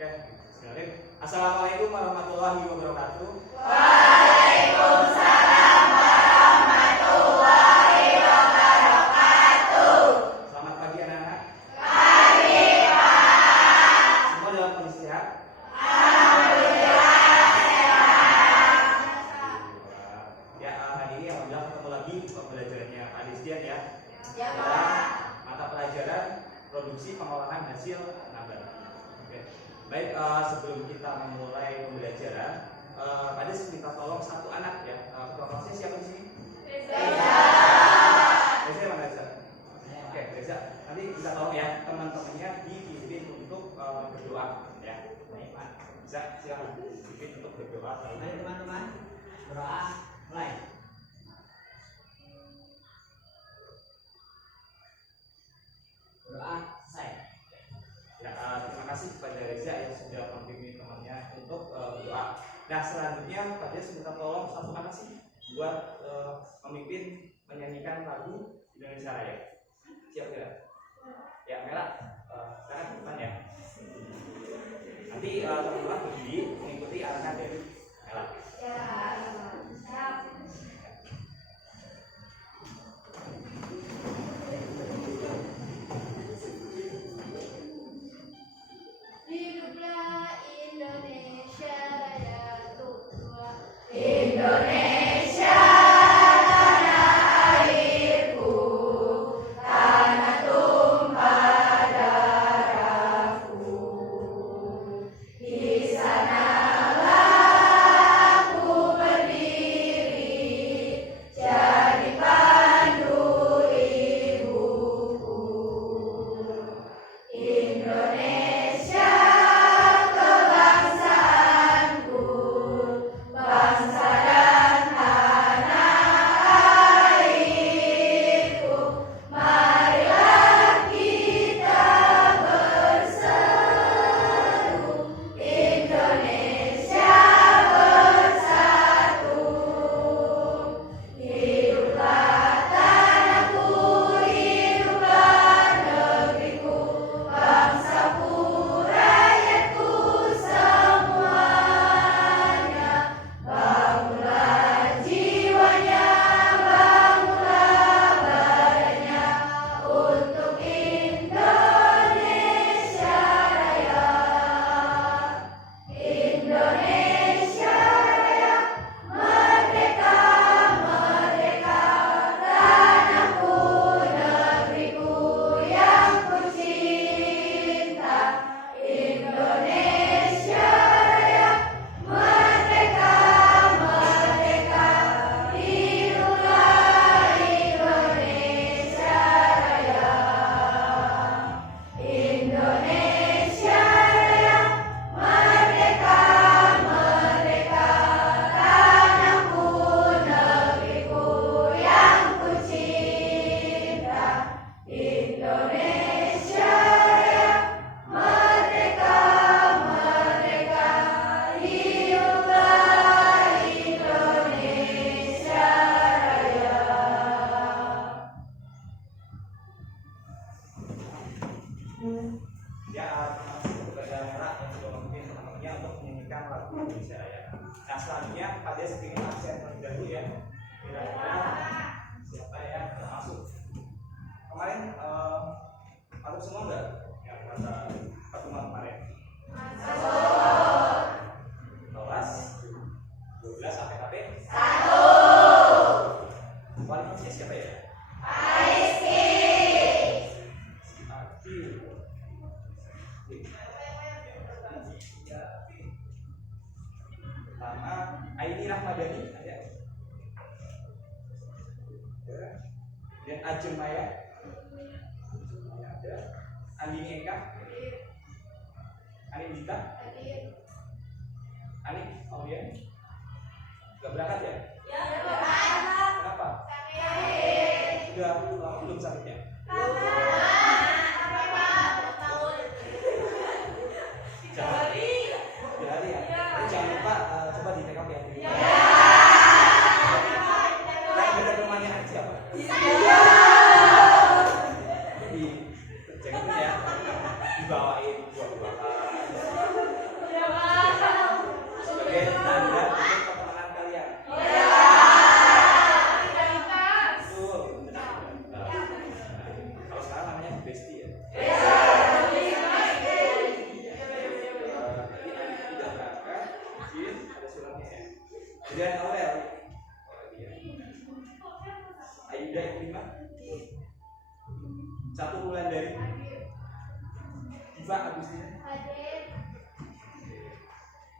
Oke, bismillahirrahmanirrahim. Assalamualaikum warahmatullahi wabarakatuh. Waalaikumsalam warahmatullahi wabarakatuh. Selamat pagi anak-anak. Pagi Pak. Semua dalam kondisi sehat? Alhamdulillah sehat. Ya, hari ini alhamdulillah ketemu lagi pembelajarannya Pak Desdian ya. Ya Pak. Dalam mata pelajaran produksi pengolahan hasil nabati. Oke. Baik, sebelum kita memulai pembelajaran, Pak Des minta tolong satu anak ya. Ketua kelasnya siapa di sini? Reza. Reza mana Reza? Oke, Reza. Nanti kita tolong ya teman-temannya dipimpin untuk berdoa ya. Baik Pak. Reza, silakan dipimpin untuk berdoa. Mari teman-teman berdoa mulai. Berdoa selesai. Ya, terima kasih kepada Reza yang sudah membimbing temannya untuk berdoa. Nah, selanjutnya Pak Des minta tolong satu anak sih buat memimpin menyanyikan lagu Indonesia Raya. Siap ya? Ya, merah. Sekarang ke depan ya. Nanti teman-teman berdiri mengikuti arahan dari merah. Ya. Siap. Hiduplah Indonesia Raya tua. Indonesia tanah airku, tanah tumpah darahku. Di sanalah aku berdiri, jadi pandu ibuku. Indonesia kebangsaanku, bangsa dan tanah airku. Marilah kita berseru, Indonesia bersatu. Hiduplah tanahku, hiduplah negeriku, bangsaku, rakyatku semuanya. Bangunlah jiwanya, bangunlah badannya untuk Indonesia Raya. Indonesia Raya, merdeka, merdeka, tanahku, negeriku yang kucinta. Indonesia Raya, merdeka, merdeka, hiduplah Indonesia Raya. Indonesia Raya, merdeka, merdeka, tanahku, negeriku yang kucinta. Indonesia Raya, merdeka, merdeka, hiduplah Indonesia Raya. Ya, terima kasih kepada merah yang sudah memimpin teman-temannya untuk menyanyikan lagu Indonesia Raya. Nah, selanjutnya Pak Des ingin absen terlebih dahulu ya. Kira-kira siapa yang masuk? Kemarin masuk semua enggak? Yang pada pertemuan kemarin. Kelas 12 sampai KP 1. Kualitasnya siapa ya? Pertama, Aini Rahmadani ada. Dan Ajeng Maya ada. Andini Eka, Ani Dita, Ani Aulia. Gak berangkat ya? Kenapa? Udah lama belum sakitnya? Jadi ya. Jangan lupa coba di TKP ya. Yang benar rumahnya siapa? Di cek ya. Dibawain buah-buahan. Kemudian Aurel. Ayuda Iklima. 1 bulan dari Diva Agustina. Hadir.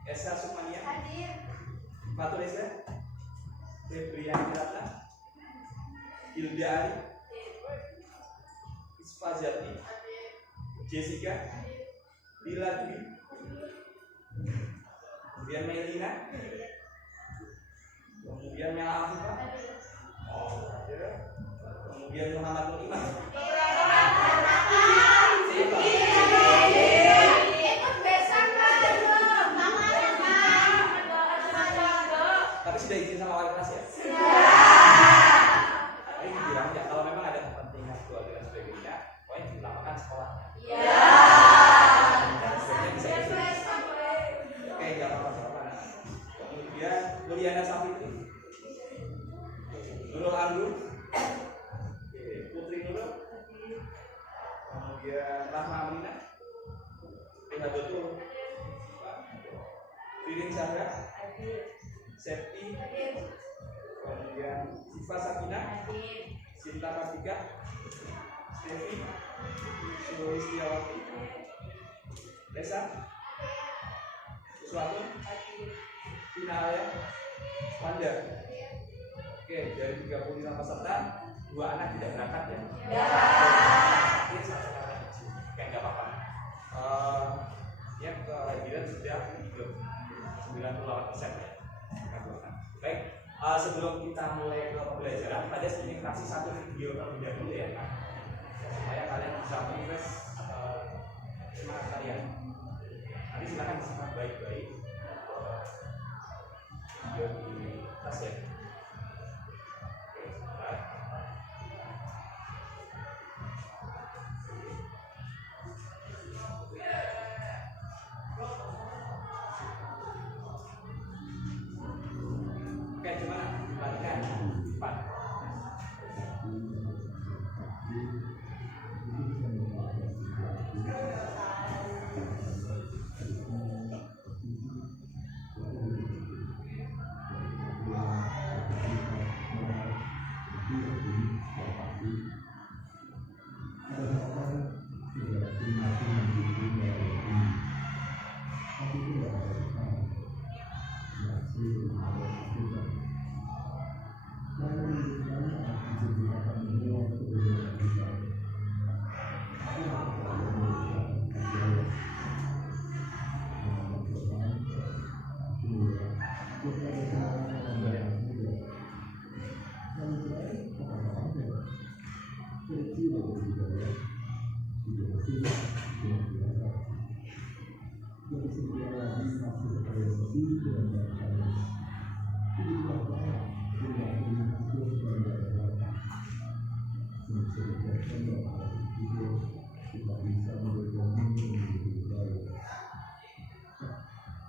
Esa Sukmania. Hadir. Fatulesa. Febriani Ratna. Hilda Ali. Isfa Zati. Jessica. Lila Dwi. Kemudian Melina. Kemudian Mela Afifah. Kemudian Muhammad Nur Iman. Tapi sudah izin sama wali kelas ya? Tapi bilang ya kalau memang ada kepentingan keluarga dan sebagainya, pokoknya dilaporkan sekolahnya. Oke, nggak apa-apa. Kemudian Mulyana Safitri, Nurul Anggun, Putri Nurul, kemudian Rahma Aminah, Betul, Firin Chandra, Septi, kemudian Siva Sakina, Sinta Kartika, Stevi, Sulistiawati, Lesa, Suswatun, Tina Alya, Wanda. Oke, dari 35 peserta, 2 anak tidak berangkat ya? Oke, nggak apa-apa. Ya, kehadiran sudah 98% ya. Baik, sebelum kita mulai ke pembelajaran, pada sedikit kasih satu video terlebih dahulu ya, Pak. Supaya kalian bisa refresh semangat kalian. Nanti silakan disimak baik-baik video di tas ya. Oke, sebentar. Oke, gimana? Dilanjutkan. 4.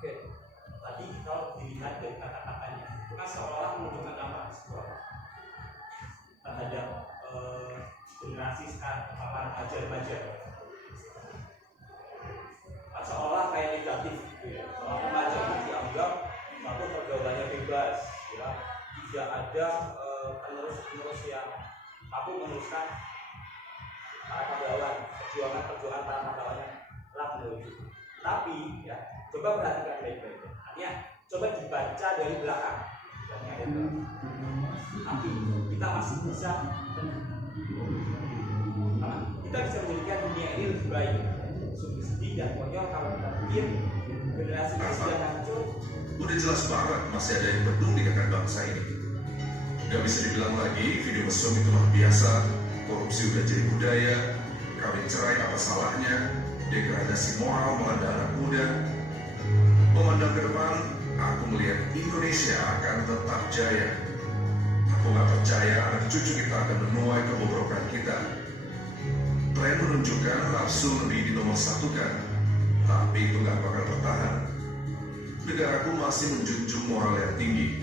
Oke, tadi kalau dilihat dari kata-katanya, itu kan seolah-olah menunjukkan apa terhadap generasi sekarang, para pelajar-pelajar. Seolah kayak negatif, gitu ya. Seolah remaja itu dianggap satu pergaulannya bebas, ya. Tidak ada penerus-penerus yang mampu meneruskan para pahlawan, perjuangan para pahlawannya telah menuju. Tapi ya, coba perhatikan baik-baik. Artinya coba dibaca dari belakang. Tapi kita masih bisa menjadikan dunia ini lebih baik. Sungguh sedih dan konyol kalau kita pikir generasi ini sudah hancur. Udah jelas banget masih ada yang berdung di kakak bangsa ini. Gak bisa dibilang lagi video mesum itu luar biasa, korupsi udah jadi budaya, kawin cerai apa salahnya, degradasi moral melanda anak muda. Memandang ke depan, aku melihat Indonesia akan tetap jaya. Aku gak percaya anak cucu kita akan menuai kebobrokan kita. Tren menunjukkan nafsu lebih dinomorsatukan, tapi itu gak bakal bertahan. Negaraku masih menjunjung moral yang tinggi.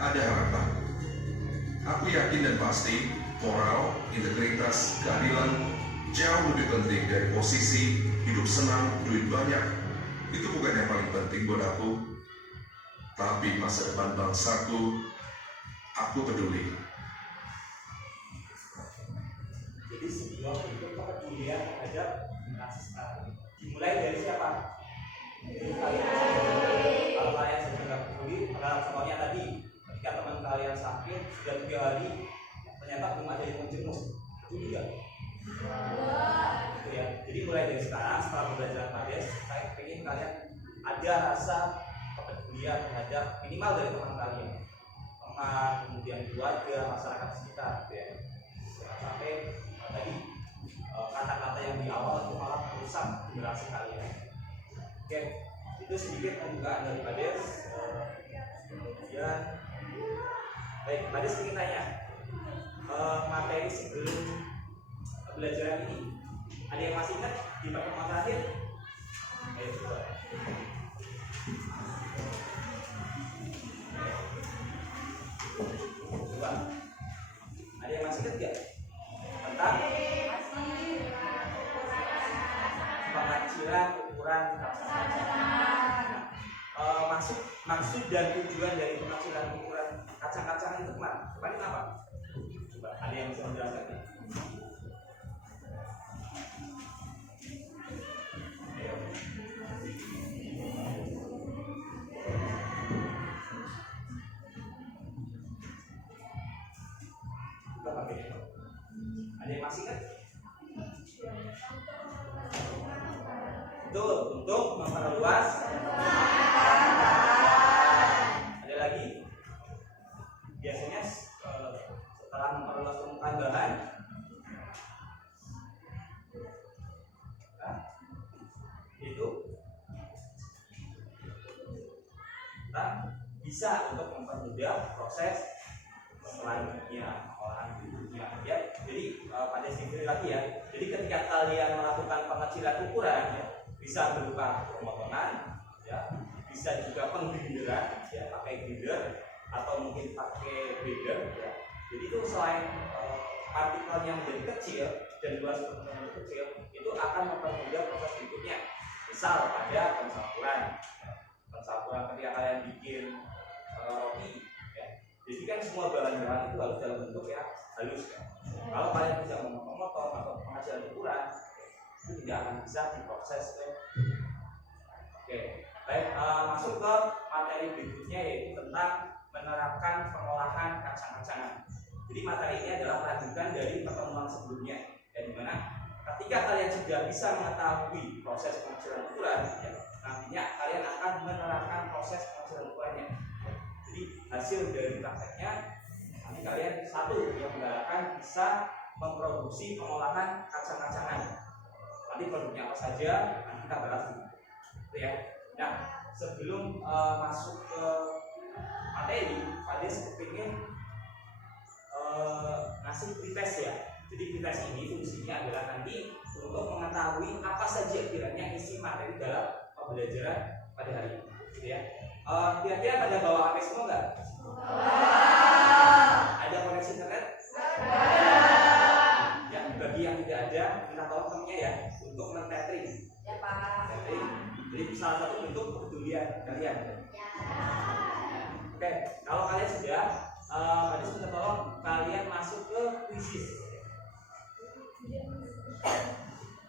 Ada harapan. Aku yakin dan pasti moral, integritas, keadilan jauh lebih penting dari posisi, hidup senang, duit banyak. Itu bukan yang paling penting buat aku. tapi masa depan bangsaku, aku peduli. Jadi sebuah bentuk kepedulian terhadap generasi sekarang dimulai dari siapa? Dari kalian. Kalau kalian sedang nggak peduli, contohnya tadi ketika teman kalian sakit sudah 3 hari ternyata belum ada yang menjenguk, peduli nggak? Gitu ya. Jadi mulai dari sekarang setelah pembelajaran Pades, saya ingin kalian ada rasa kepedulian terhadap minimal dari teman kalian, teman, kemudian keluarga, masyarakat sekitar, gitu ya. Jangan sampai tadi kata-kata yang di awal itu malah merusak generasi kalian. Oke, itu sedikit pembukaan dari Pades. Kemudian, baik, Pades ingin tanya materi sebelum pembelajaran ini. Ada yang masih ingat di pertemuan terakhir? Ayo coba. Coba. Ada yang masih ingat nggak? Tentang pengaciran ukuran kacang-kacangan. Maksud dan tujuan dari pengaciran ukuran kacang-kacangan itu kemarin apa? Coba ada yang bisa menjelaskan? Ada yang masih ingat? Betul, untuk memperluas. Ada lagi? Biasanya setelah memperluas permukaan bahan, itu kita bisa untuk mempermudah proses selanjutnya olahan berikutnya ya. Jadi pada sini lagi ya. Jadi ketika kalian melakukan pengecilan ukuran ya, bisa berupa pemotongan ya, bisa juga penggrinderan ya, pakai grinder atau mungkin pakai grader ya. Jadi itu selain partikel yang menjadi kecil dan luas permukaan kecil, itu akan mempermudah proses berikutnya. Misal pada pencampuran ketika kalian bikin roti. Jadi kan semua bahan-bahan itu harus dalam bentuk yang halus kan. Kalau kalian tidak memotong-motong atau pengacilan ukuran, itu tidak akan bisa diproses. Oke, baik, masuk ke materi berikutnya yaitu tentang menerapkan pengolahan kacang-kacangan. Jadi materi ini adalah lanjutan dari pertemuan sebelumnya, ya, dimana ketika kalian sudah bisa mengetahui proses pengacilan ukuran, ya, nantinya kalian akan menerapkan proses pengacilan ukurannya. Jadi hasil dari prakteknya nanti kalian satu yang menggalakkan bisa memproduksi pengolahan kacang-kacangan. Nanti produknya apa saja nanti kita bahas dulu, ya. Nah sebelum masuk ke materi, Pades ingin ngasih pretest ya. Jadi pretest ini fungsinya adalah nanti untuk mengetahui apa saja kiranya isi materi dalam pembelajaran pada hari ini, gitu ya. Kira-kira pada bawa HP semua nggak? Ada koneksi internet? Ya, bagi yang tidak ada, minta tolong temennya ya untuk men-tethering. Ya Pak. Jadi salah satu bentuk kepedulian kalian. Oke, kalau kalian sudah, Pades minta tolong kalian masuk ke quizzes.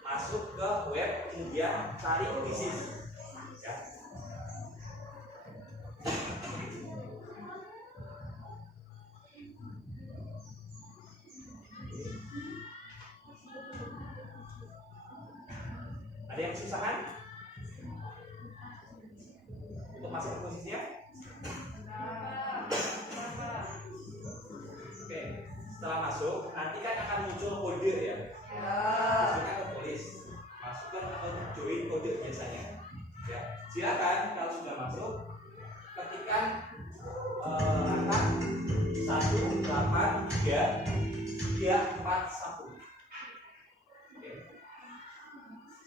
Masuk ke web, kemudian cari quizzes. Ya. Ada yang kesusahan untuk masuk ke posisinya? Oke, setelah masuk nanti kan akan muncul kode ya. Masukkan ke tulis, masukkan atau join kode biasanya. Ya, silakan kalau sudah masuk ketikkan angka 183 341.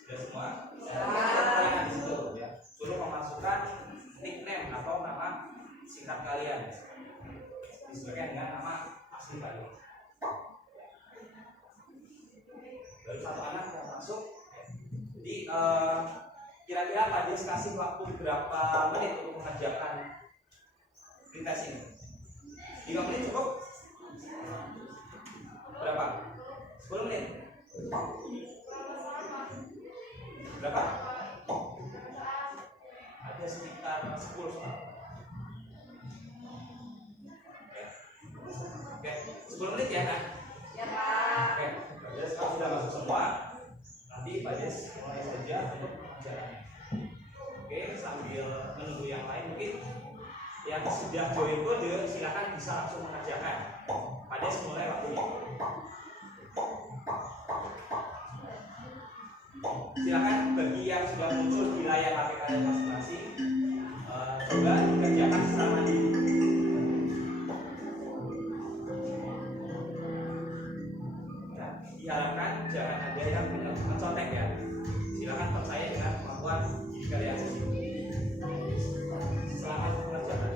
Sudah semua? Kalian di situ ya. Suruh memasukkan nickname atau nama singkat kalian. Disesuaikan dengan nama asli kalian. Baru satu anak yang masuk. Jadi kira-kira Pades kasih waktu berapa menit untuk mengerjakan Dites ini. 5 menit cukup? Berapa? 10 menit? Berapa? Ada sekitar 10 soal. Oke, 10 menit ya, Nak? Ya, Pak. Oke, Pak Des kalau sudah masuk semua, nanti Pak Des mulai saja untuk pengajarannya. Oke, sambil menunggu yang lain mungkin yang sudah join kode silakan bisa langsung mengerjakan. Pak Des mulai waktunya. Silakan bagi yang sudah muncul di layar HP kalian masing-masing, coba dikerjakan secara mandiri. Nah, diharapkan jangan ada yang mencontek ya. Silakan percaya dengan kemampuan diri kalian sendiri. Selamat mengerjakan.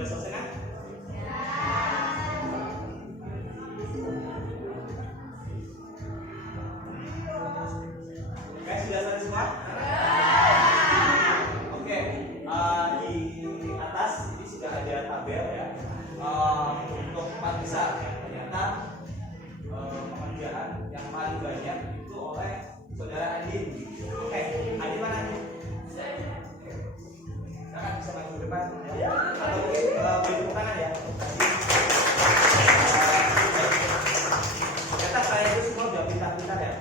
Sudah selesai kan? Oke, sudah selesai semua? Oke, di atas ini sudah ada tabel ya. Untuk 4 besar ternyata pekerjaan yang paling banyak itu oleh saudara Andin. Oke, Andin mana nih? Silakan bisa maju ke depan atau mungkin beri tepuk tangan ya. Ternyata saya itu semua sudah pintar-pintar ya.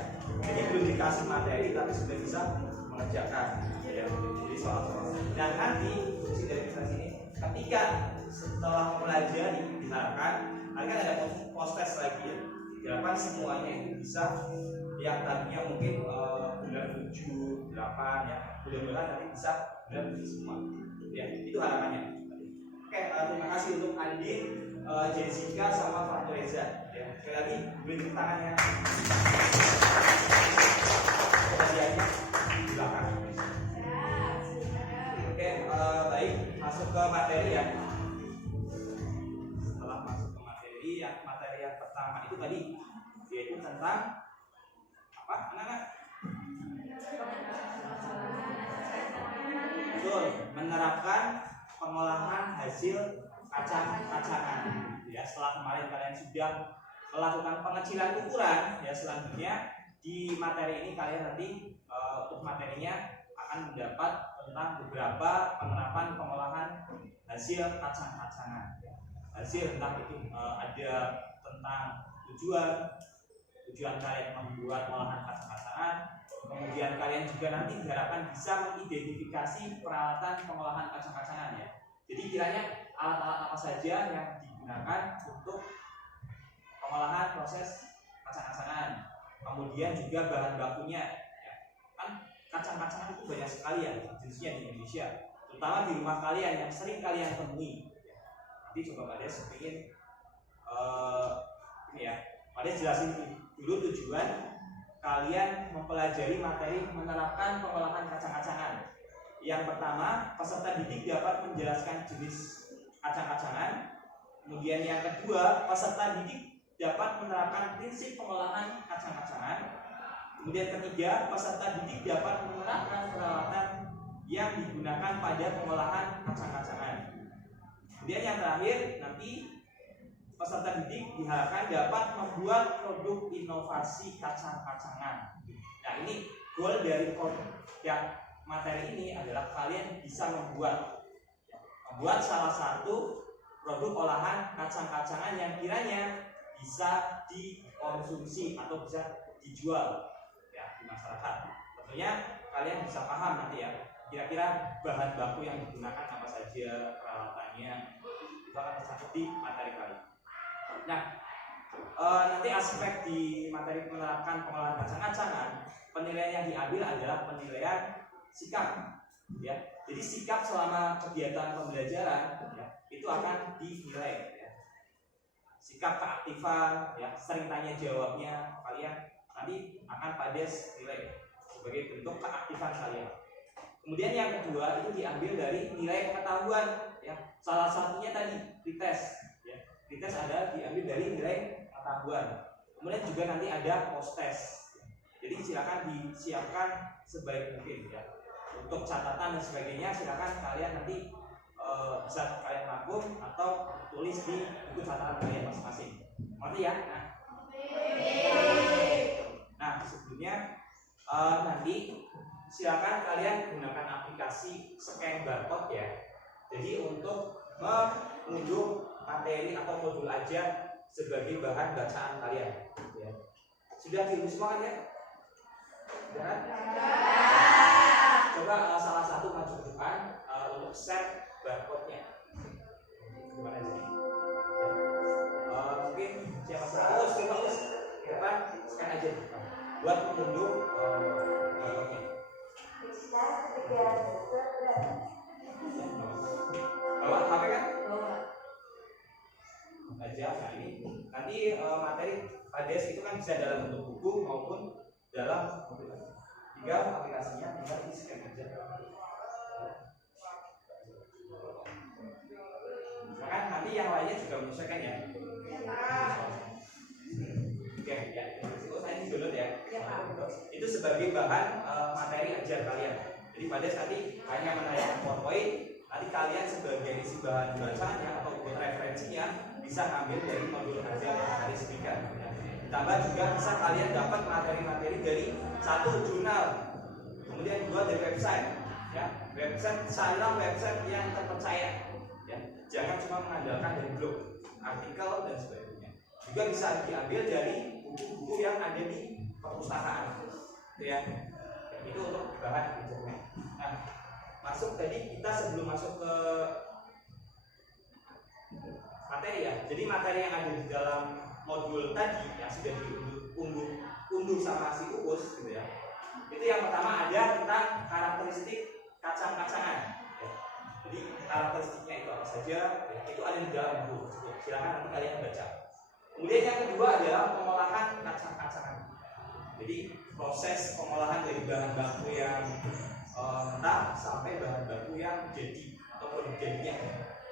Jadi belum dikasih materi tapi sudah bisa mengerjakan ya. Jadi soal-soal. Dan nanti fungsi dari kita sini ketika setelah mempelajari diharapkan nanti kan ada post-test lagi ya. Diharapkan semuanya itu bisa yang tadinya mungkin bulan 7, 8 ya. Mudah-mudahan nanti bisa bulan 7 semua. Ya, itu harapannya. Oke, terima kasih untuk Andin, Jessica sama Fatu Reza. Ya, sekali lagi beri tepuk tangannya. Pengajiannya di belakang. Oke, baik, masuk ke materi ya. Setelah masuk ke materi yang pertama itu tadi yaitu tentang apa, anak-anak? Betul, menerapkan pengolahan hasil kacang-kacangan. Ya, setelah kemarin kalian sudah melakukan pengecilan ukuran, ya selanjutnya di materi ini kalian nanti untuk materinya akan mendapat tentang beberapa penerapan pengolahan hasil kacang-kacangan. Hasil entah itu ada tentang tujuan kalian membuat olahan kacang-kacangan. Kemudian kalian juga nanti diharapkan bisa mengidentifikasi peralatan pengolahan kacang-kacangan ya. Jadi kiranya alat-alat apa saja yang digunakan untuk pengolahan proses kacang-kacangan. Kemudian juga bahan bakunya ya. Kan kacang-kacangan itu banyak sekali ya jenisnya di Indonesia, terutama di rumah kalian yang sering kalian temui ya. Nanti coba Pak Des ingin ini ya, Pak Des jelasin dulu tujuan kalian mempelajari materi menerapkan pengolahan kacang-kacangan. Yang pertama, peserta didik dapat menjelaskan jenis kacang-kacangan. Kemudian yang kedua, peserta didik dapat menerapkan prinsip pengolahan kacang-kacangan. Kemudian ketiga, peserta didik dapat menerapkan peralatan yang digunakan pada pengolahan kacang-kacangan. Kemudian yang terakhir, nanti peserta didik diharapkan dapat membuat produk inovasi kacang-kacangan. Nah, ini goal dari yang materi ini adalah kalian bisa membuat salah satu produk olahan kacang-kacangan yang kiranya bisa dikonsumsi atau bisa dijual ya di masyarakat. Tentunya kalian bisa paham nanti ya kira-kira bahan baku yang digunakan apa saja, peralatannya itu akan tercakup di materi kalian. Nah, nanti aspek di materi menerapkan pengolahan kacang-kacangan, penilaian yang diambil adalah penilaian sikap, ya. Jadi sikap selama kegiatan pembelajaran, ya, itu akan dinilai. Ya. Sikap keaktifan, ya, sering tanya jawabnya kalian nanti akan Pak Des nilai sebagai bentuk keaktifan kalian. Kemudian yang kedua itu diambil dari nilai pengetahuan, ya. Salah satunya tadi pretest. Pretest ada diambil dari nilai pengetahuan. Kemudian juga nanti ada post test. Jadi silakan disiapkan sebaik mungkin ya. Untuk catatan dan sebagainya silakan kalian nanti bisa kalian rangkum atau tulis di buku catatan kalian masing-masing. Ngerti ya? Nah sebelumnya nanti silakan kalian gunakan aplikasi scan barcode ya. Jadi untuk mengunduh materi atau modul aja sebagai bahan bacaan kalian ya. Sudah diurus semua kan ya? Sudah kan? Coba salah satu maju ke depan untuk share barcode-nya. Gimana jadi? Mungkin siapa salah? Terus ke depan scan aja buat mengunduh barcode-nya. Bawa HP kan? Aja nah ini nanti materi Pak Des itu kan bisa dalam bentuk buku maupun dalam aplikasi. Tinggal aplikasinya tinggal di scan aja. itu sebagai bahan materi ajar kalian. Jadi pada nanti hanya menanyakan PowerPoint, nanti kalian sebagai isi bahan bacanya atau buat referensinya bisa ngambil dari modul ajar yang tadi sebutkan. Ditambah juga bisa kalian dapat materi-materi dari satu jurnal, kemudian dua dari website, ya website salah website yang terpercaya, ya jangan cuma mengandalkan dari blog, artikel dan sebagainya. Juga bisa diambil dari buku-buku yang ada di perpustakaan, ya itu untuk bahan ajarnya. Nah, masuk tadi kita sebelum masuk ke materi ya. Jadi materi yang ada di dalam modul tadi yang sudah diunduh sama si Uus gitu ya. Itu yang pertama ada tentang karakteristik kacang-kacangan. Ya. Jadi karakteristiknya itu apa saja? Ya, itu ada di dalam modul tersebut. Silakan nanti kalian baca. Kemudian yang kedua adalah pengolahan kacang-kacangan. Jadi proses pengolahan dari bahan baku yang mentah sampai bahan baku yang jadi ataupun jadinya.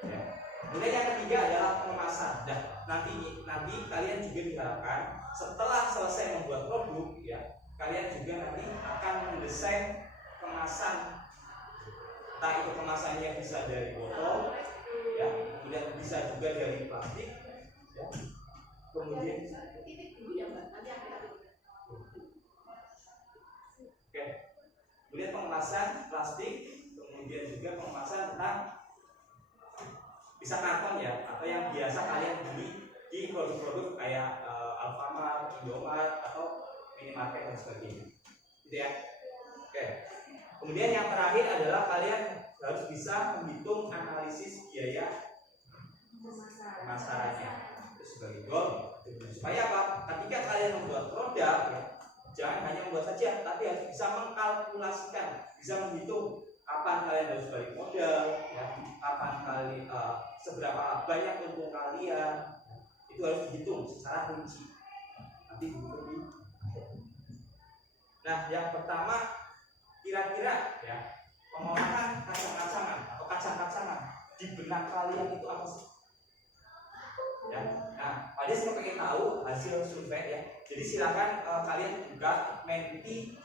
Ya. Kemudian yang ketiga adalah pengemasan. Nah, nanti kalian juga diharapkan setelah selesai membuat produk, ya, kalian juga nanti akan mendesain kemasan. Entah itu kemasannya bisa dari botol, ya, kemudian bisa juga dari plastik, ya. Kemudian oke. Kemudian pengemasan plastik, kemudian juga pengemasan tentang bisa karton ya, atau yang biasa kalian beli di produk-produk kayak Alfamart, Indomaret atau minimarket dan sebagainya, gitu ya. Oke. Kemudian yang terakhir adalah kalian harus bisa menghitung analisis biaya pemasarannya itu sebagai goal. Supaya apa? Ketika kalian membuat produk, ya, jangan hanya membuat saja, tapi harus bisa mengkalkulasikan, bisa menghitung kapan kalian harus balik modal, ya, kapan seberapa banyak untung kalian, ya, itu harus dihitung secara rinci. Nanti dihitung. Nah, yang pertama kira-kira ya pengolahan kacang-kacangan atau kacang-kacangan di benak kalian itu apa sih? Ya, nah, pada saya pengen tahu hasil survei ya. Jadi silakan kalian buka menti.com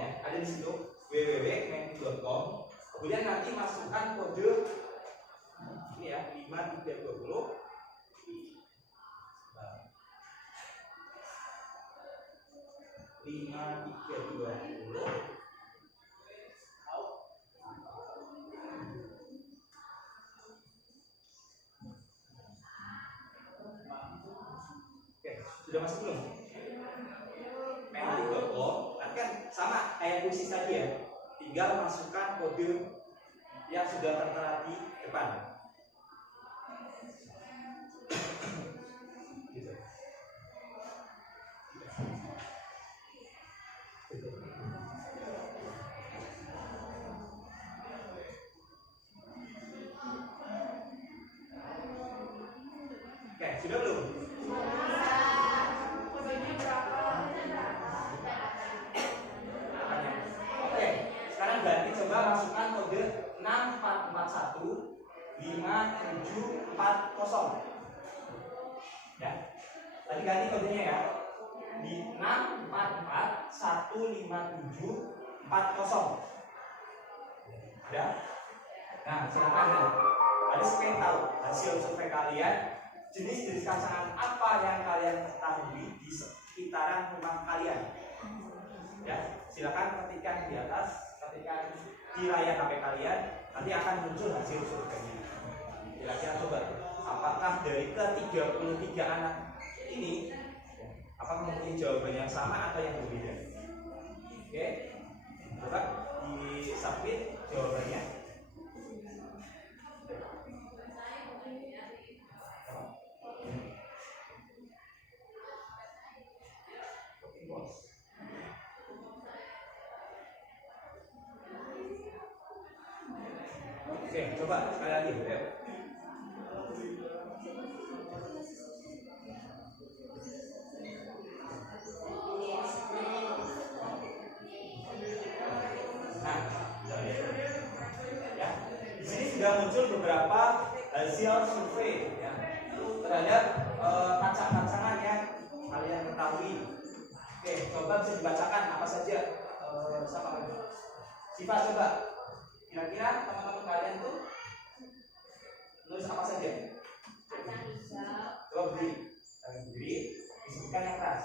ya, ada di situ www.menti.com. Kemudian nanti masukkan kode ini ya 5320 Oke, sudah masuk belum? Menti.com, nanti kan sama kayak kursi tadi ya, tinggal masukkan kode yang sudah tertera di depan. Gitu. Oke, sudah belum? Oke, sekarang ganti coba masukkan kode 64415740. Ya. Tadi ganti kodenya ya. Di 64415740. Ya. Nah, silakan ya. Ada pengen tahu hasil survei kalian, jenis-jenis kacang apa yang kalian ketahui di sekitaran rumah kalian. Ya, silakan ketikkan di atas, ketikkan di layar HP kalian, nanti akan muncul hasil surveinya. Kira-kira coba, apakah dari ke-33 anak ini, apakah mempunyai jawaban yang sama atau yang berbeda? Oke, coba di submit jawabannya. Oke, coba sekali lagi ya. Nah, ya, di sini sudah muncul beberapa hasil survei ya, terhadap kacang-kacangan yang kalian ketahui. Oke, coba bisa dibacakan apa saja. Siapa lagi? Siva, coba. Kira-kira teman-teman kalian tuh nulis apa saja? Kacang hijau, Coba berdiri. Kalian berdiri, disebutkan yang keras.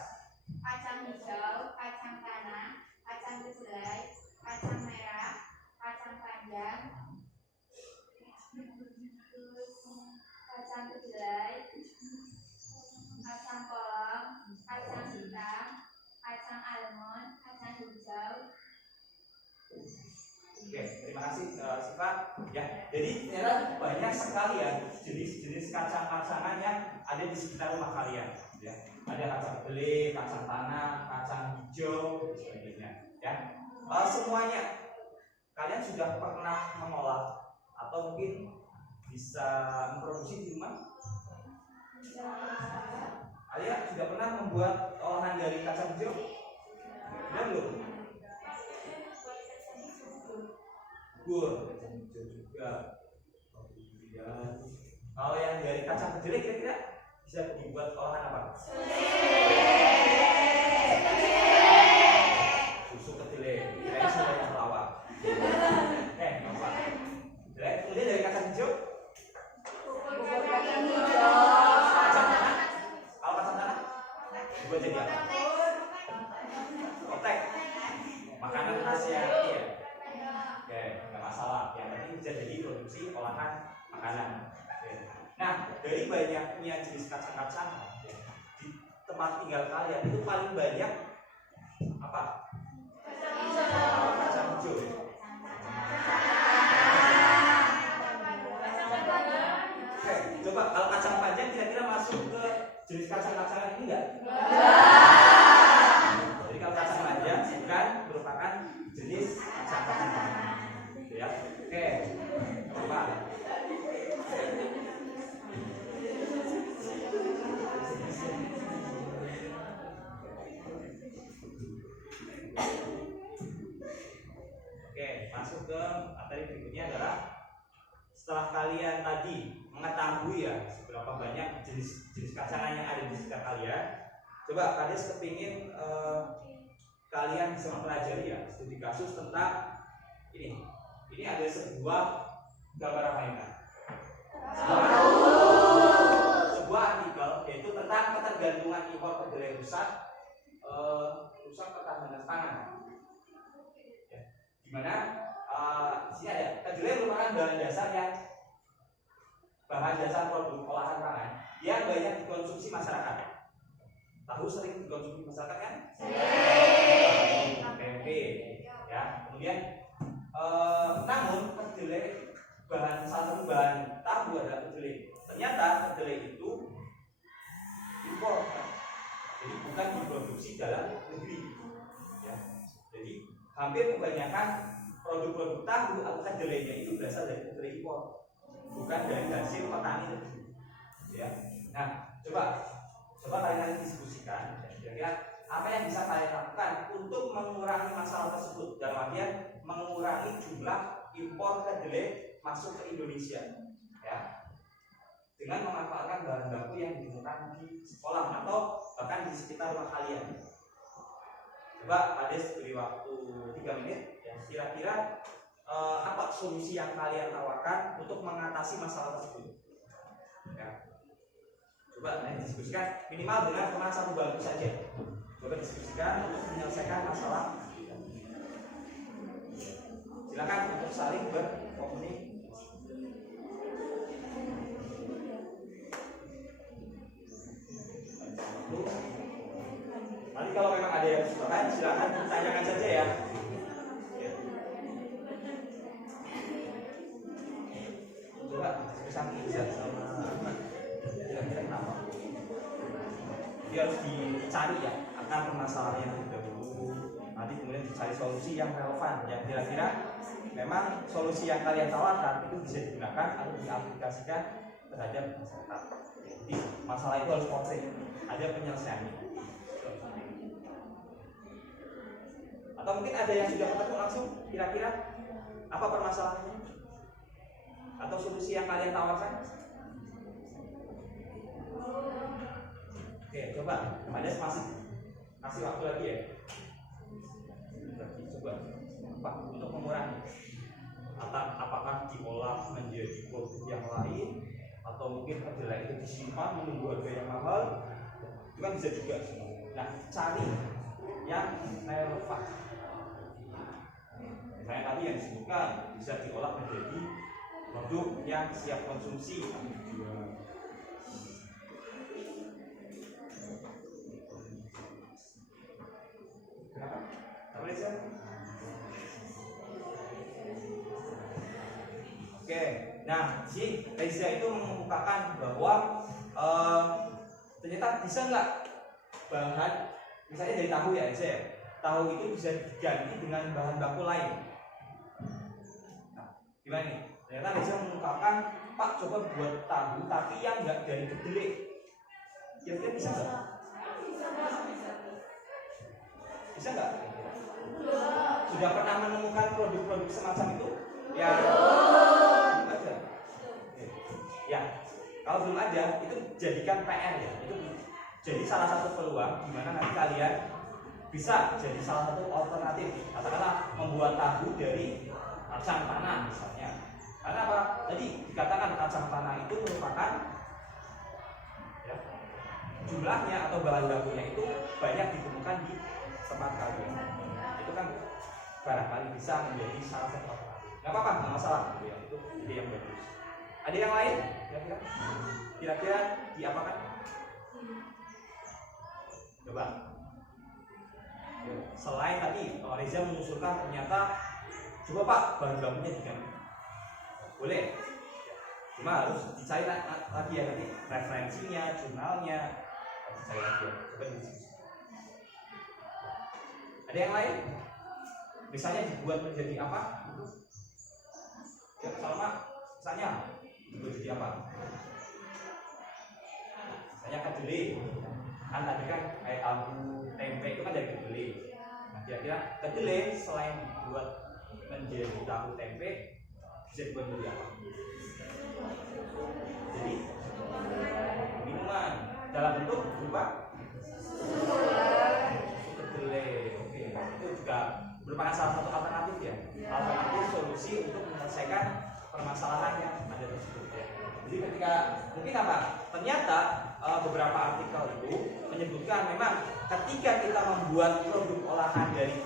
kacang hijau, kacang tanah, kacang kedelai, kacang merah, kacang panjang, terus kacang kedelai, kacang kolong, kacang hitam, kacang almond, kacang hijau. Oke, terima kasih Siva. Ya, jadi ternyata banyak sekali ya jenis-jenis kacang-kacangan yang ada di sekitar rumah kalian. Ya, ada kacang kedelai, kacang tanah, kacang hijau, dan sebagainya. Ya, semuanya kalian sudah pernah mengolah atau mungkin bisa memproduksi di rumah? Kalian sudah pernah membuat olahan dari kacang hijau? Sudah belum? Bubur kacang hijau juga. Kemudian kalau yang dari kacang kedelai kira-kira bisa dibuat olahan apa? Susu kedelai. Kira-kira sudah yang pelawak. Apa? Kemudian dari kacang hijau? Kacang tanah. Kalau kacang tanah dibuat jadi apa? Kotek. Makanan khas yang iya. Oke, nggak masalah. Yang penting bisa jadi produksi olahan makanan. Oke. Nah, dari banyaknya jenis kacang-kacangan di tempat tinggal kalian itu paling banyak apa? Kacang hijau. Oke, coba kalau kacang panjang kira-kira masuk ke jenis kacang-kacangan ini enggak? Jadi kalau kacang panjang bukan merupakan jenis kacang-kacangan. Ya, oke, coba. Oke, masuk ke materi berikutnya adalah setelah kalian tadi mengetahui ya seberapa banyak jenis kacangan yang ada di sekitar kalian, coba kalian kepingin kalian bisa mempelajari ya studi kasus tentang ini. Ini ada sebuah gambar apa ini? Sebuah artikel yaitu tentang ketergantungan impor kedelai rusak ketahanan pangan. Ya, dimana di sini ada kedelai merupakan bahan dasar produk olahan pangan yang banyak dikonsumsi masyarakat. Tahu sering dikonsumsi masyarakat kan? Tempe, ya. Kemudian namun kedelai salah satu bahan tabu adalah kedelai. Ternyata kedelai itu impor, kan? Jadi bukan diproduksi dalam negeri. Ya. Jadi hampir kebanyakan produk-produk tahu atau kedelainya itu berasal dari kedelai impor, bukan dari hasil petani negeri. Ya. Nah, coba kalian diskusikan kira-kira apa yang bisa kalian lakukan untuk mengurangi masalah tersebut, dalam artian mengurangi jumlah impor kedelai masuk ke Indonesia, ya, dengan memanfaatkan bahan baku yang ditemukan di sekolah atau bahkan di sekitar rumah kalian. Coba Ades beri waktu 3 menit, ya, kira-kira apa solusi yang kalian tawarkan untuk mengatasi masalah tersebut, ya. Coba kalian diskusikan minimal dengan teman satu bangku saja. Coba diskusikan untuk menyelesaikan masalah. Silakan untuk saling berkomunikasi. Nanti kalau memang ada yang kesulitan, silakan ditanyakan saja ya. Coba diskusi bisa sama kira-kira kenapa? Dia harus dicari ya akar permasalahannya terlebih dahulu. Nanti kemudian dicari solusi yang relevan, yang kira-kira memang solusi yang kalian tawarkan itu bisa digunakan atau diaplikasikan terhadap masyarakat. Jadi masalah itu harus konkret, ada penyelesaiannya. Atau mungkin ada yang sudah ketemu langsung, kira-kira apa permasalahannya? Atau solusi yang kalian tawarkan? Oke, coba. Ada masih waktu lagi ya. Pak untuk mengurangi? Apakah diolah menjadi produk yang lain, atau mungkin kedelai itu disimpan menunggu harga yang mahal? Itu kan bisa juga. Nah, cari yang relevan. Misalnya tadi yang disebutkan bisa diolah menjadi produk yang siap konsumsi. Kenapa? Apa Reza? Oke, nah si Reza itu mengemukakan bahwa ternyata bisa nggak bahan, misalnya dari tahu ya Reza, tahu itu bisa diganti dengan bahan baku lain. Nah, gimana nih? Ternyata Reza mengungkapkan, Pak coba buat tahu tapi yang nggak dari kedelai. Kira-kira bisa nggak? Bisa nggak? Sudah pernah menemukan produk-produk semacam itu? Ya, belum ada. Ya, kalau belum ada, itu jadikan PR ya. Itu jadi salah satu peluang di mana nanti kalian bisa jadi salah satu alternatif. Katakanlah membuat tahu dari kacang tanah misalnya. Karena apa? Tadi dikatakan kacang tanah itu merupakan ya, jumlahnya atau bahan bakunya itu banyak ditemukan di tempat kalian. Itu kan barangkali bisa menjadi salah satu alternatif. Gak apa-apa, nggak masalah. Ya, itu ide yang bagus. Ada yang lain? Kira-kira diapakan? Coba. Selain tadi, kalau Reza mengusulkan ternyata coba Pak bahan bakunya diganti. Boleh. Cuma harus dicari lagi ya nanti referensinya, jurnalnya, harus dicari lagi ya. Coba diskusi. Ada yang lain? Misalnya dibuat menjadi apa? Ya, sama misalnya dibuat jadi apa? Misalnya kedelai. Kan tadi kan kayak tahu tempe itu kan dari kedelai. Nah, kira-kira kedelai selain dibuat menjadi tahu tempe bisa dibuat menjadi apa? Jadi minuman dalam bentuk berupa kedelai. Oke, itu juga merupakan salah satu alternatif ya. Alternatif solusi untuk menyelesaikan permasalahan yang ada tersebut ya. Jadi ketika mungkin apa? Ternyata beberapa artikel itu menyebutkan memang ketika kita membuat produk olahan dari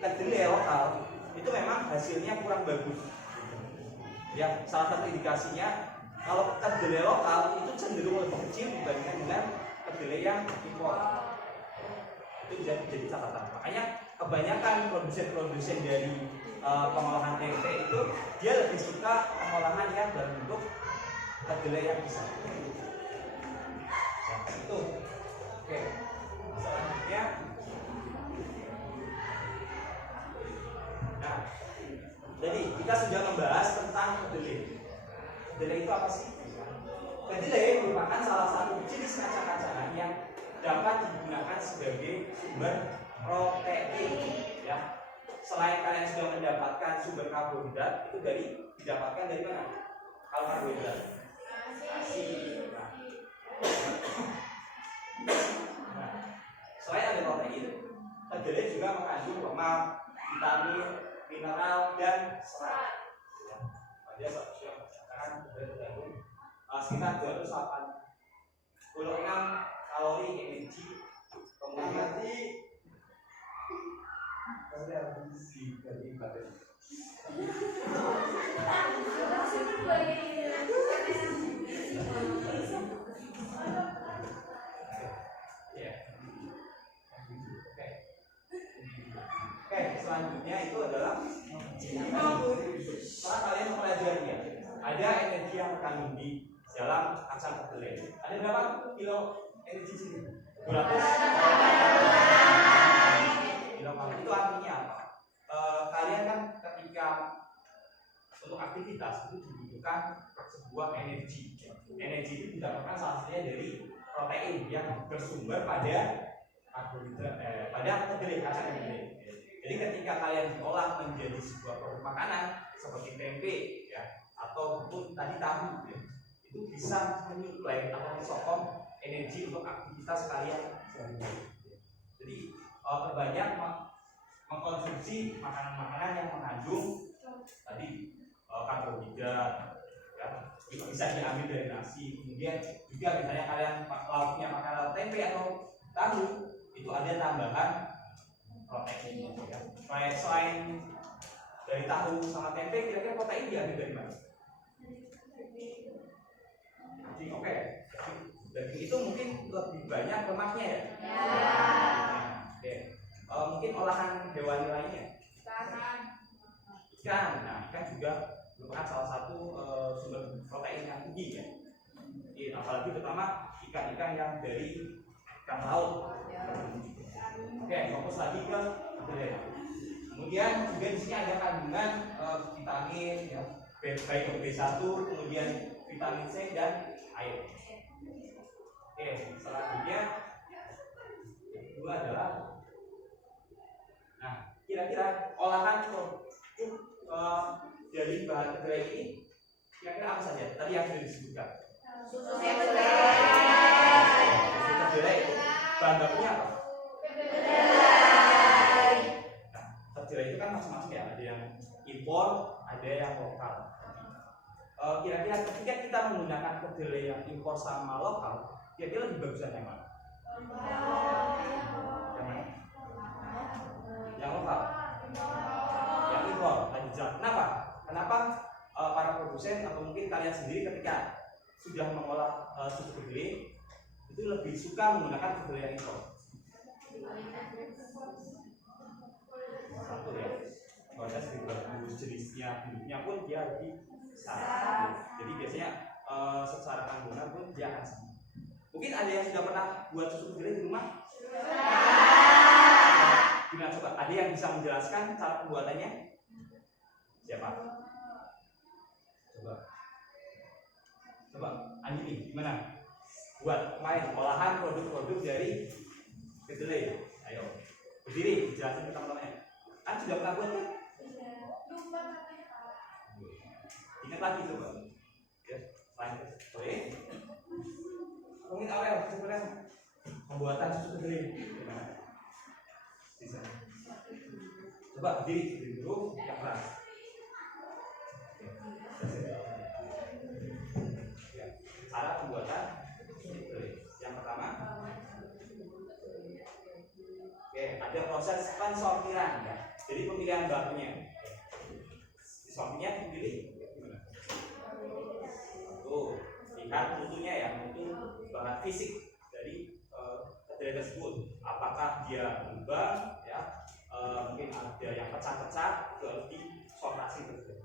kedelai lokal itu memang hasilnya kurang bagus. Ya, salah satu indikasinya kalau kedelai lokal itu cenderung lebih kecil dibandingkan dengan kedelai yang impor. Itu jadi catatan. Makanya kebanyakan produsen dari pengolahan tempe itu dia lebih suka pengolahan yang dalam bentuk kedelai yang besar. Ya, itu. Oke. Selanjutnya, nah, jadi kita sudah membahas tentang kedelai. Kedelai itu apa sih? Kedelai merupakan salah satu jenis kacang-kacangan yang dapat digunakan sebagai sumber protein. Ya, selain kalian sudah mendapatkan sumber karbohidrat, itu didapatkan dari mana? Kalau karbohidrat, nasi. Nah, selain ada protein, kedelai juga mengandung lemak, vitamin, mineral, dan serat. Dia sudah mengatakan mengandung sekitar 286 kalori energi, kemudian selanjutnya itu adalah setelah kalian mempelajarinya, ada energi yang terkandung di dalam kacang kedelai. Ada berapa kilo energi sini? 200 kilokalori. Itu artinya apa? Kalian kan ketika untuk aktivitas itu dibutuhkan sebuah energi. Energi itu didapatkan salah satunya dari protein yang bersumber pada karbohidrat, pada kedelai, kacang kedelai. Jadi ketika kalian diolah menjadi sebuah produk makanan seperti tempe ya, ataupun tadi tahu ya, itu bisa menyuplai atau mensokong energi untuk aktivitas kalian sehari-hari. Jadi perbanyak mengkonsumsi makanan-makanan yang mengandung tadi karbohidrat, ya, bisa diambil dari nasi. Kemudian juga misalnya kalian lauknya makan lauk tempe atau tahu, itu ada tambahan protein. Ya. Selain dari tahu sama tempe, kira-kira protein diambil dari mana? Daging, oke. Daging itu mungkin lebih banyak lemaknya ya. Oke. Mungkin olahan hewani lainnya. Ikan. Nah, ikan juga merupakan salah satu sumber protein yang tinggi ya. Apalagi terutama ikan-ikan yang dari ikan laut. Oke, fokus lagi ke kedelai. Kemudian juga di sini ada kandungan vitamin ya, baik B1, kemudian vitamin C dan air. Oke, selanjutnya kedua adalah, nah kira-kira olahan produk dari bahan kedelai ini kira-kira apa saja? Tadi yang sudah disebutkan. Susu kedelai, bahan bakunya apa? Nah, kedelai itu kan macam-macam ya, ada yang impor, ada yang lokal. Kira-kira ketika kita menggunakan kedelai yang impor sama lokal, kira-kira lebih bagusan yang mana? Yang lokal. Yang impor. Tadi jelas. Kenapa para produsen atau mungkin kalian sendiri ketika sudah mengolah susu kedelai itu lebih suka menggunakan kedelai yang impor? Satu ya, kualitas lebih bagus, jenisnya, bentuknya pun dia lebih besar. Jadi biasanya secara kandungan pun dia akan sama. Mungkin ada yang sudah pernah buat susu kedelai di rumah? Gimana coba? Ada yang bisa menjelaskan cara pembuatannya? Siapa? Coba, Andi gimana? Buat main olahan produk-produk dari kedelai. Ayo, berdiri, jelasin ke teman-temannya. Sudah pernah buat kan? Ingat lagi coba. Ya, lanjut. Oke. Mungkin awal sebenarnya pembuatan susu kedelai. Bisa. Coba berdiri dulu yang keras. Ya. Cara pembuatan susu kedelai. Yang pertama, oke, ada proses pensortiran ya. Jadi pemilihan bakunya. Disortirnya dipilih gimana? Tuh, lihat mutunya ya, mutu bahan fisik dari kedelai tersebut. Apakah dia berubah ya? Mungkin ada yang pecah-pecah, itu harus disortasi terlebih.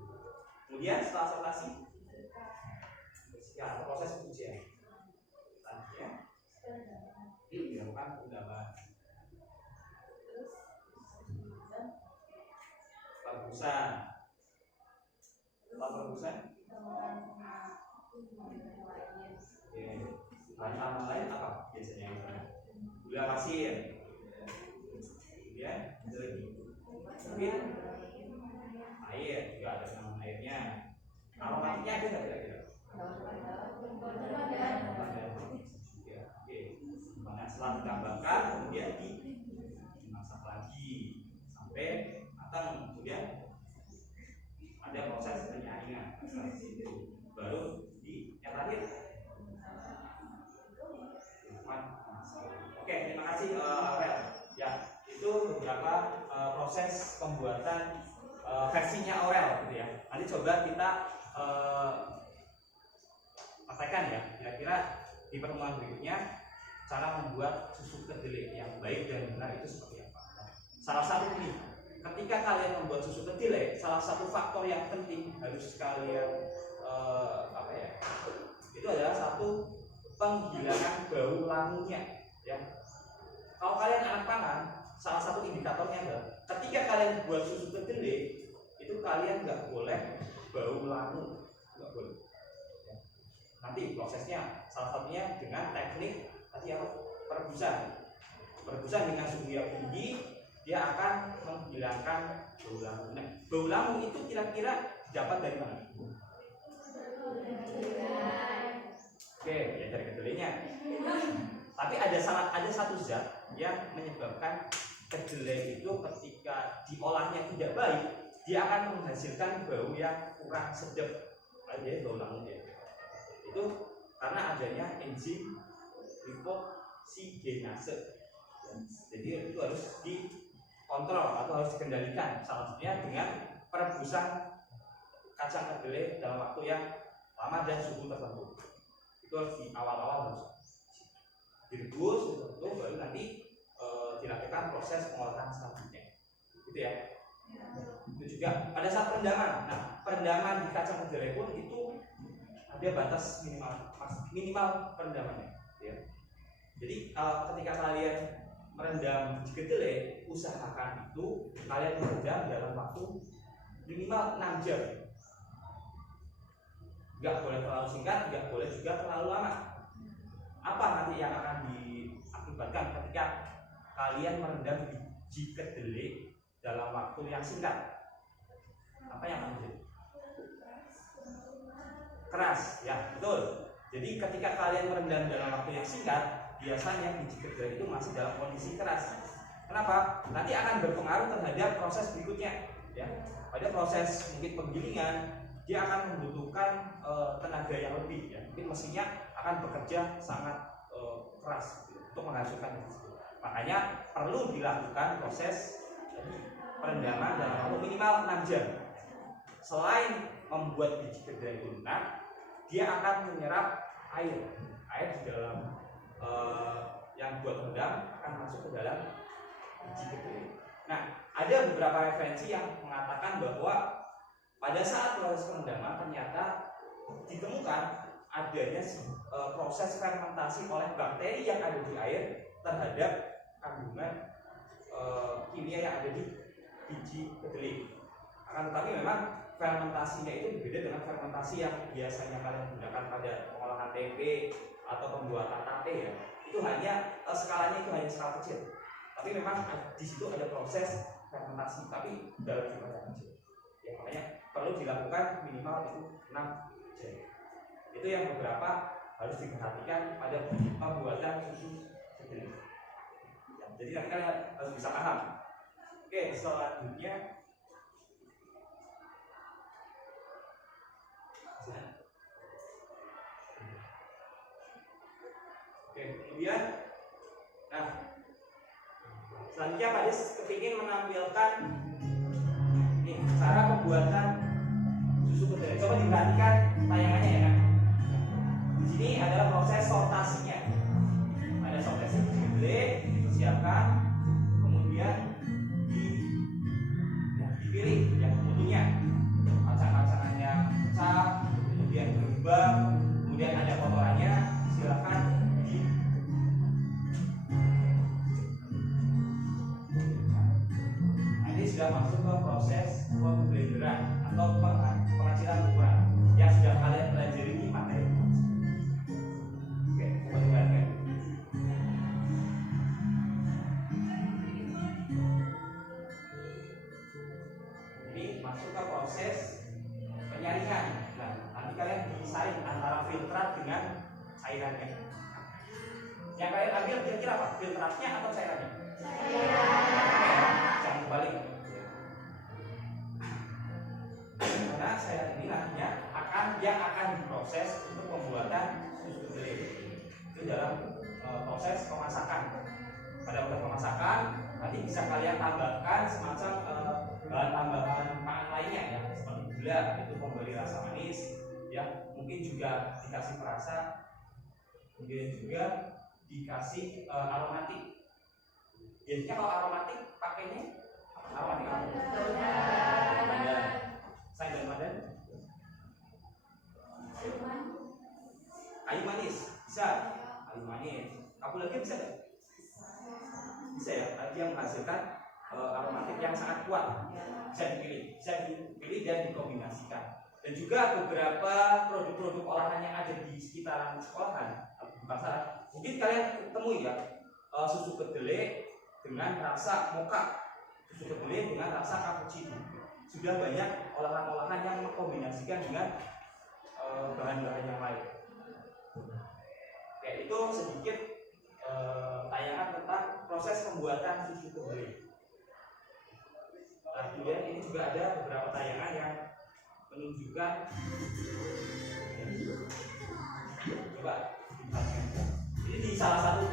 Kemudian setelah sortasi, ya proses pencucian. Selanjutnya dilakukan penambahan. Perebusan. Setelah perebusan, bahan tambahan lain apa biasanya? Gula pasir. Kemudian mungkin air, juga ada penambahan airnya. Aromatiknya ada nggak kira-kira? Ya, oke. Mana setelah ditambahkan, kemudian dimasak lagi sampai matang. Kemudian ada proses penyaringan, baru di yang terakhir. Oke, terima kasih Aurel. Ya, itu beberapa proses pembuatan versinya Aurel gitu ya. Nanti coba kita praktekkan ya. Kira-kira di pertemuan berikutnya cara membuat susu kedelai yang baik dan benar itu seperti apa. Salah satu ini, ketika kalian membuat susu kedelai, salah satu faktor yang penting harus kalian itu adalah satu penghilangan bau langunya ya. Kalau kalian anak pangan, salah satu indikatornya adalah ketika kalian buat susu kedelai itu kalian nggak boleh bau langu, nggak boleh ya. Nanti prosesnya salah satunya dengan teknik tadi apa? Perebusan dengan suhu yang tinggi, dia akan menghilangkan bau langu. Nah, bau langu itu kira-kira dapat dari mana? Oke, ya dari kedelainya. Tapi ada satu zat yang menyebabkan kedelai itu ketika diolahnya tidak baik, dia akan menghasilkan bau yang kurang sedap. Dia bau namun ya. Itu karena adanya enzim lipoksigenase. Jadi itu harus dikontrol atau harus dikendalikan, salah satunya dengan perebusan kacang kedelai dalam waktu yang lama dan suhu tertentu. Itu harus di awal-awal harus direbus, itu baru nanti dilakukan proses pengolahan selanjutnya. Gitu ya. Itu juga pada saat perendaman. Nah, perendaman di kacang kedelai pun itu ada batas minimal perendamannya. Ya. Jadi ketika kalian merendam biji kedelai, usahakan itu kalian merendam dalam waktu minimal 6 jam. Nggak boleh terlalu singkat, nggak boleh juga terlalu lama. Apa nanti yang akan diakibatkan ketika kalian merendam biji kedelai dalam waktu yang singkat? Apa yang akan terjadi? Keras, ya betul. Jadi ketika kalian merendam dalam waktu yang singkat, biasanya biji kedelai itu masih dalam kondisi keras. Kenapa? Nanti akan berpengaruh terhadap proses berikutnya. Ya, pada proses mungkin penggilingan, dia akan membutuhkan tenaga yang lebih. Ya. Mungkin mesinnya akan bekerja sangat keras gitu, untuk menghasilkan itu. Makanya perlu dilakukan proses perendaman dalam waktu minimal 6 jam. Selain membuat biji kedelai itu lunak, dia akan menyerap air di dalam yang buat rendam akan masuk ke dalam biji kedelai. Nah, ada beberapa referensi yang mengatakan bahwa pada saat proses perendaman ternyata ditemukan adanya proses fermentasi oleh bakteri yang ada di air terhadap kandungan kimia yang ada di biji kedelai. Akan tetapi memang fermentasinya itu berbeda dengan fermentasi yang biasanya kalian gunakan pada pengolahan tempe atau pembuatan tape ya. Itu hanya skalanya itu hanya skala kecil. Tapi memang di situ ada proses fermentasi tapi dalam jumlah yang kecil. Ya, makanya perlu dilakukan minimal itu 6 jam. Itu yang beberapa harus diperhatikan pada pembuatan susu kedelai. Ya, jadi nanti kalian harus bisa paham. Oke, selanjutnya kemudian, nah, selanjutnya Pak Des kepingin menampilkan nih cara pembuatan susu kedelai. Coba diperhatikan tayangannya ya kan. Di sini adalah proses sortasinya. Ada sortasi kedelai dipersiapkan, kemudian dipilih yang mutunya, kacang-kacangan yang pecah, kemudian berlubang, kemudian ada kotorannya, silakan sudah masuk ke proses pemblenderan atau pengecilan ukuran yang sudah kalian pelajari di materi. Oke, perhatikan. Ini masuk ke proses penyaringan. Nah, nanti kalian disaring antara filtrat dengan cairannya. Yang kalian ambil kira-kira apa? Filtratnya atau cairannya? Jangan kebalik. Karena cairan ini nantinya akan diproses untuk pembuatan susu kedelai. Itu dalam proses pemasakan. Pada proses pemasakan nanti bisa kalian tambahkan semacam bahan tambahan pangan lainnya ya, seperti gula itu memberi rasa manis, ya mungkin juga dikasih perasa, kemudian juga dikasih aromatik. Biasanya kalau aromatik pakainya aromatik apa? Pandan. Sayur pandan. Kayu manis bisa. Kayu manis. Kapu lagi bisa nggak? Bisa ya. Yang menghasilkan aromatik yang sangat kuat. Bisa dipilih dan dikombinasikan. Dan juga beberapa produk-produk olahan yang ada di sekitaran sekolahan di pasar. Mungkin kalian temui ya susu kedelai dengan rasa mocha, susu kedelai dengan rasa cappuccino. Sudah banyak olahan-olahan yang mengkombinasikan dengan bahan-bahan yang lain. Oke, itu sedikit tayangan tentang proses pembuatan susu kedelai. Nah, kemudian ini juga ada beberapa tayangan yang menunjukkan, coba ini di salah satu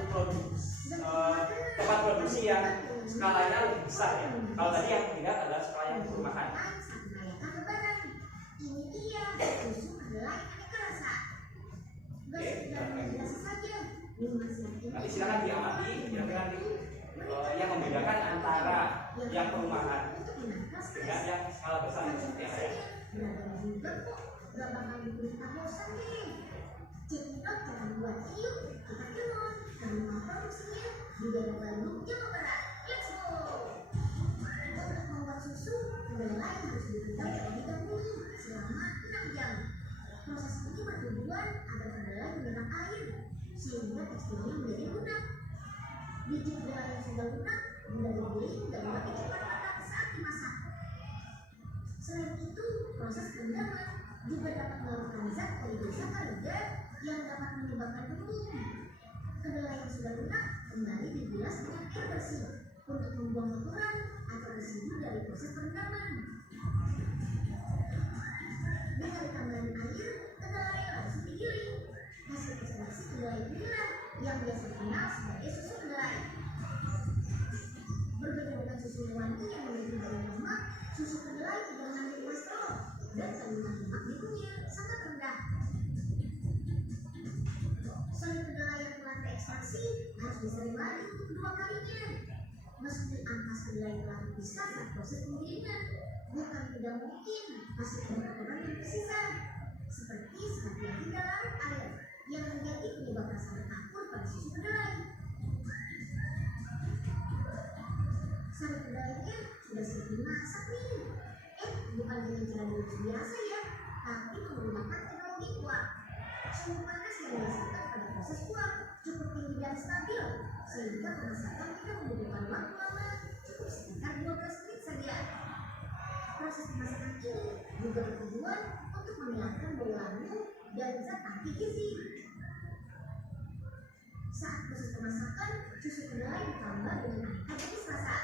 tempat produksi yang skalanya lebih besar ya. Kalau tadi yang tidak adalah skalanya perumahan. Ini dia susu kedelai aneka rasa. Nanti silakan diamati kira-kira yang membedakan antara yang perumahan dengan yang skala besar itu seperti apa ya? Beragam juga kok, gak bakal bikin kita bosan deh. Cek out cara buat yuk, kita kelon. Karena produksinya juga ada Bandung, Jawa Barat. Let's go! Untuk membuat susu, kedelai harus direndam terlebih dahulu selama 6 jam. Proses ini bertujuan agar kedelai menyerap air sehingga teksturnya menjadi lunak. Biji kedelai yang sudah lunak mudah digiling dan makin cepat matang saat dimasak. Selain itu, proses perendaman juga dapat melakukan zat polisakarida yang dapat menyebabkan kembung. Kedelai yang sudah lunak kembali dibilas dengan air bersih untuk membuang kotoran atau residu dari proses perendaman. Dengan tambahan air, kedelai langsung digiling. Hasil ekstraksi kedelai inilah yang biasa dikenal sebagai susu kedelai. Berbeda dengan susu hewani yang memiliki banyak lemak, susu kedelai tidak mengandung kolesterol dan kandungan lemak jenuhnya sangat rendah. Solid kedelai yang telah terekstraksi harus disaring lagi untuk kedua kalinya. Meski ampas kedelai telah dipisah saat proses penggilingan, bukan tidak mungkin masih ada kotoran yang tersisa, seperti serat yang tidak larut air yang menjadi penyebab rasa bercampur pada susu kedelai. Sari kedelainya sudah siap dimasak nih. Bukan dengan cara direbus biasa ya, tapi menggunakan teknologi kuah. Suhu panas yang dihasilkan pada proses kuah cukup tinggi dan stabil, sehingga pemasakan tidak membutuhkan waktu lama, cukup sekitar 12 menit saja. Proses pemasakan ini juga bertujuan untuk menghilangkan bau langu dan zat anti gizi. Saat proses pemasakan, susu kedelai ditambah dengan aneka jenis rasa.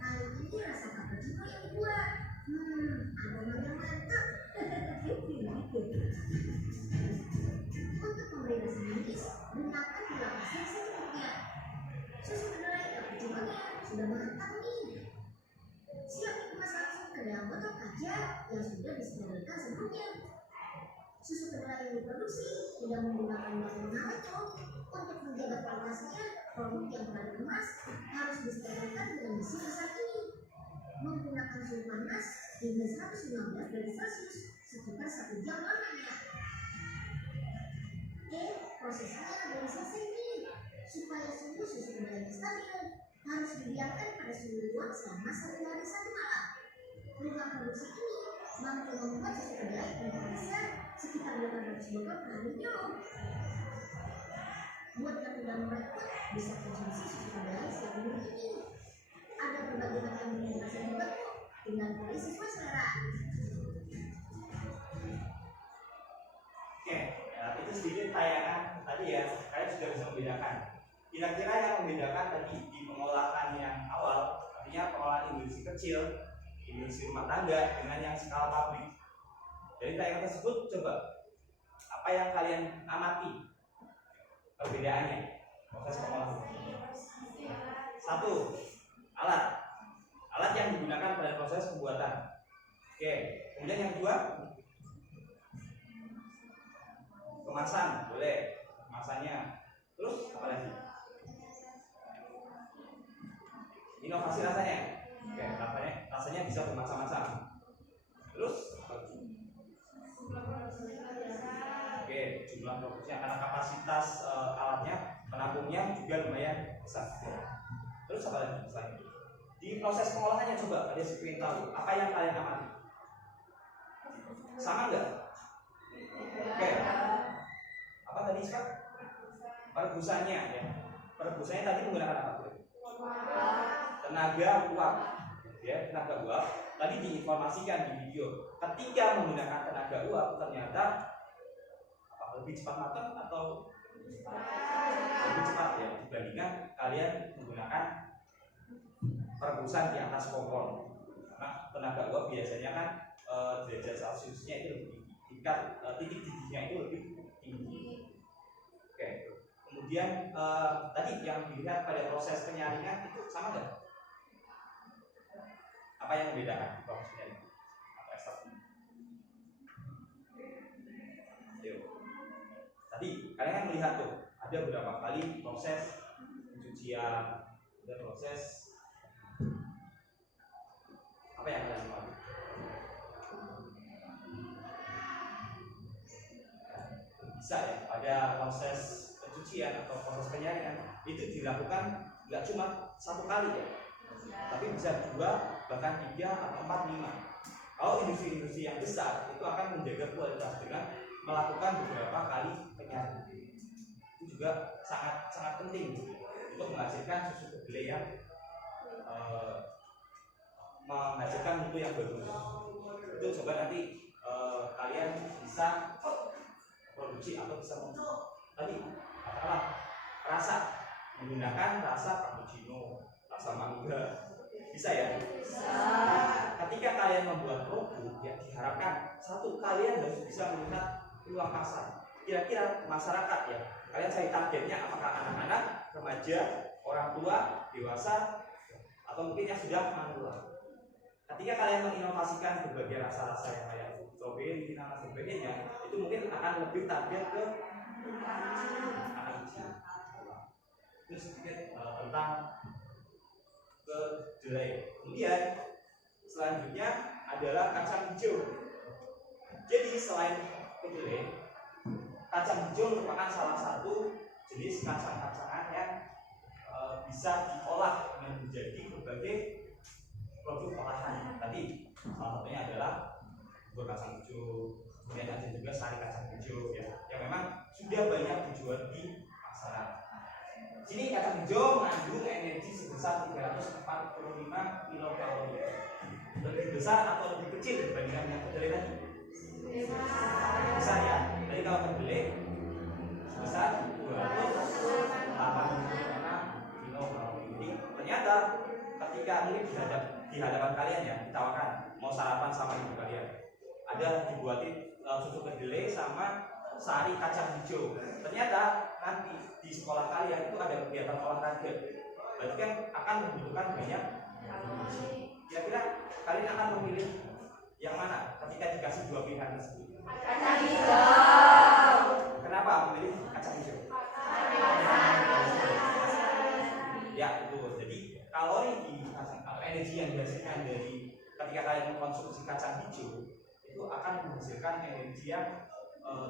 Kali ini rasa cappuccino yang dibuat. Aromanya mantap. Untuk memberi rasa manis, gunakan gula pasir secukupnya. Susu kedelai cappuccino-nya sudah matang nih. Siap dikemas langsung ke dalam botol kaca yang sudah disterilkan sebelumnya. Susu kedelai yang diproduksi tidak menggunakan bahan pengawet loh. Untuk menjaga kualitasnya, produk yang telah dikemas harus disterilkan dengan mesin besar ini. Menggunakan suhu panas hingga 115 derajat Celcius sekitar 1 jam lamanya. Prosesnya belum selesai nih. Supaya suhu susu kedelai stabil, harus dibiarkan pada suhu ruang selama 1 hari 1 malam. Rumah produksi ini mampu membuat susu kedelai dengan rasa sekitar 800 botol per hari dong. Buat yang tidak merepot, bisa konsumsi susu kedelai setiap minggu ini. Ada berbagai macam jenis rasa juga kok, tinggal pilih sesuai selera. Oke, ya, itu sedikit tayangan tadi ya. Kalian sudah bisa membedakan. Kira-kira yang membedakan tadi di pengolahan yang awal, artinya pengolahan industri kecil, industri rumah tangga dengan yang skala pabrik. Dari tayangan tersebut, coba apa yang kalian amati perbedaannya proses pengolahan. 1. Alat yang digunakan pada proses pembuatan. Oke, kemudian yang 2, kemasan, boleh kemasannya. Terus apa lagi? Inovasi rasanya. Oke, rasanya bisa bermacam-macam. Terus oke, jumlah produksinya karena kapasitas alatnya, penampungnya juga lumayan besar. Terus apa lagi selain itu? Di proses pengolahannya coba kalian ingin tahu apa yang kalian amati. Sama enggak? Oke. Apa tadi Pak? Perebusannya ya. Perebusannya tadi menggunakan apa? Tenaga uap. Ya, tenaga uap. Tadi diinformasikan di video. Ketika menggunakan tenaga uap ternyata apa lebih cepat matang atau lebih cepat ya dibandingkan kalian menggunakan perebusan di atas kompor. Karena tenaga uap biasanya kan derajat Celciusnya itu lebih tinggi, tingkat titik didihnya itu lebih tinggi. Oke. Kemudian tadi yang dilihat pada proses penyaringan itu sama nggak? Apa yang membedakan proses penyaringan atau ekstraksi? Tadi kalian kan melihat tuh ada beberapa kali proses pencucian, ada proses apa yang kalian lakukan? Bisa ya, pada proses pencucian atau proses penyaringan itu dilakukan nggak cuma satu kali ya, tapi bisa 2, bahkan 3 atau 4, 5. Kalau industri-industri yang besar itu akan menjaga kualitas dengan melakukan beberapa kali penyaringan. Itu juga sangat penting untuk menghasilkan susu kedelai yang menghasilkan mutu yang bagus. Itu coba nanti kalian bisa produksi atau bisa tadi katakanlah rasa, menggunakan rasa cappuccino, rasa mangga, bisa ya? Bisa. Ketika kalian membuat produk, ya diharapkan satu, kalian harus bisa melihat peluang pasar. Kira-kira masyarakat ya, kalian cari targetnya apakah anak-anak, remaja, orang tua, dewasa, atau mungkin yang sudah manula. Ketika kalian menginovasikan berbagai rasa-rasa yang kayak strawberry, dan sebagainya, itu mungkin akan lebih target ke anak kecil. Terus sedikit tentang kedelai. Kemudian selanjutnya adalah kacang hijau. Jadi selain kedelai, kacang hijau merupakan salah satu jenis kacang-kacangan yang bisa diolah dengan menjadi berbagai produk olahan. Tadi salah satunya adalah bubur kacang hijau, kemudian ada juga sari kacang hijau ya, yang memang sudah banyak dijual di pasaran. Sini kacang hijau mengandung energi sebesar 345 kilokalori. Lebih besar atau lebih kecil dibandingkan yang kedelai tadi? Lebih besar ya. Jadi kalau kedelai sebesar 285 kilokalori. Jadi ternyata ketika mungkin di hadapan kalian ya ditawarkan mau sarapan sama ibu kalian, ada dibuatin susu kedelai sama sari kacang hijau. Ternyata nanti di sekolah kalian itu ada kegiatan olahraga, berarti kan akan membutuhkan banyak. Kira-kira kalian akan memilih yang mana ketika dikasih 2 pilihan tersebut? Kacang hijau. Kenapa memilih kacang hijau? Ya itu. Jadi kalori di energi yang dihasilkan dari ketika kalian mengkonsumsi kacang hijau itu akan menghasilkan energi yang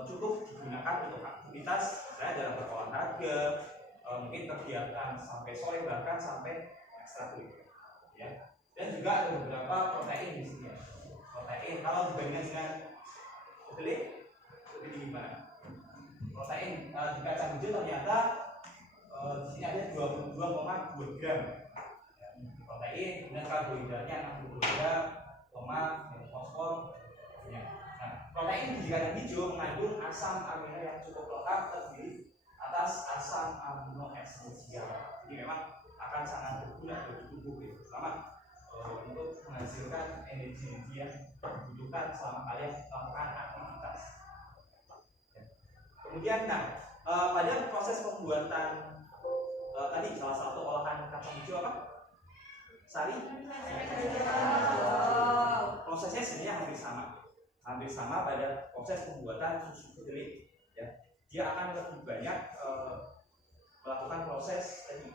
cukup digunakan untuk aktivitas misalnya dalam berolahraga, mungkin kegiatan sampai sore bahkan sampai ekstrakurikuler ya. Dan juga ada beberapa protein di sini ya. Protein kalau dibandingkan dengan kedelai lebih gimana? Protein di kacang hijau ternyata di sini ada 22,2 gram protein, kemudian karbohidratnya 60 gram, lemak, dan fosfor. Ya. Nah, protein di kacang hijau mengandung asam amino yang cukup lengkap terdiri atas asam amino esensial. Jadi memang akan sangat berguna bagi tubuh ya, terutama untuk menghasilkan energi yang dibutuhkan selama kalian melakukan aktivitas. Ya. Kemudian, pada proses pembuatan tadi salah satu olahan kacang hijau apa? Sari. Prosesnya sebenarnya hampir sama pada proses pembuatan susu kedelai. Ya, dia akan lebih banyak melakukan proses tadi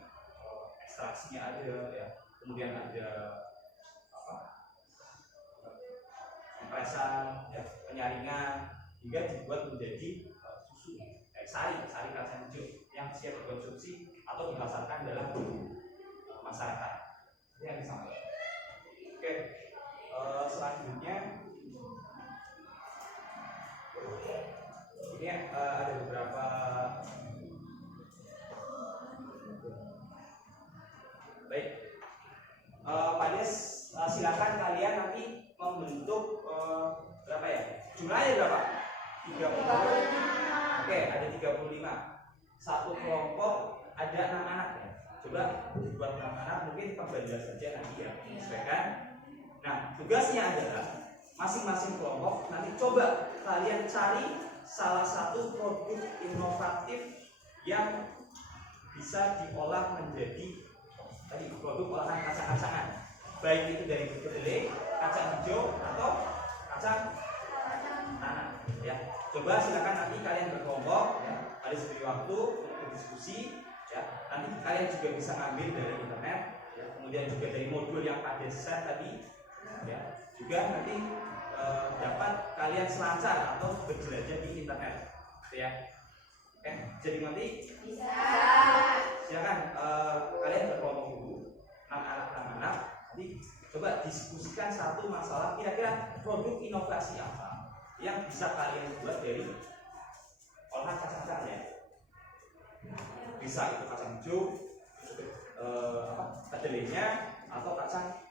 ekstraksinya ada, ya, kemudian ada kompresan, ya, penyaringan hingga dibuat menjadi susu sari kacang hijau yang siap dikonsumsi atau dipasarkan dalam masyarakat. Ini yang sama. Oke, selanjutnya ini ada beberapa baik. Silakan kalian nanti membentuk berapa ya? Jumlahnya berapa? 35. Oke, ada 35. satu kelompok ada 6 anak ya. Coba dibuat 6 anak, mungkin pembelajar saja nanti ya, menyesuaikan. Nah, tugasnya adalah masing-masing kelompok nanti coba kalian cari salah satu produk inovatif yang bisa diolah menjadi tadi produk olahan kacang-kacangan, baik itu dari kedelai, kacang hijau atau kacang tanah ya. Coba silakan nanti kalian berkelompok ya, ada seberi waktu untuk diskusi ya. Nanti kalian juga bisa ngambil dari internet ya, kemudian juga dari modul yang pada set tadi ya, juga nanti dapat kalian selancar atau berjelajah di internet ya. Jadi nanti Bisa. silakan kalian berkelompok dulu 6 anak, nanti coba diskusikan satu masalah, kira-kira produk inovasi apa yang bisa kalian buat dari olahan kacang-kacangan ya. Bisa itu kacang hijau, kedelainya atau kacang.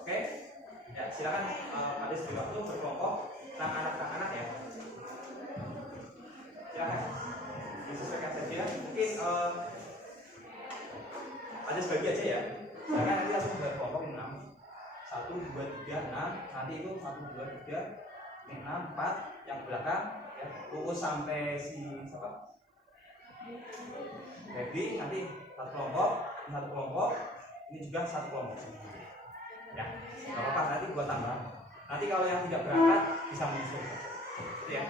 Oke? Ya, silakan ada seberi waktu berkelompok 6 anak ya. Silakan disesuaikan saja. Mungkin ada sebagi aja ya. Silakan nanti langsung berkelompok 6. 1, 2, 3, 6. Nanti itu 1, 2, 3, 6, 4 yang belakang ya. Fokus sampai si siapa? Baby nanti satu kelompok, ini juga satu kelompok. Ya, nggak apa-apa, nanti buat tambah. Nanti kalau yang tidak berangkat bisa menyusul, gitu ya.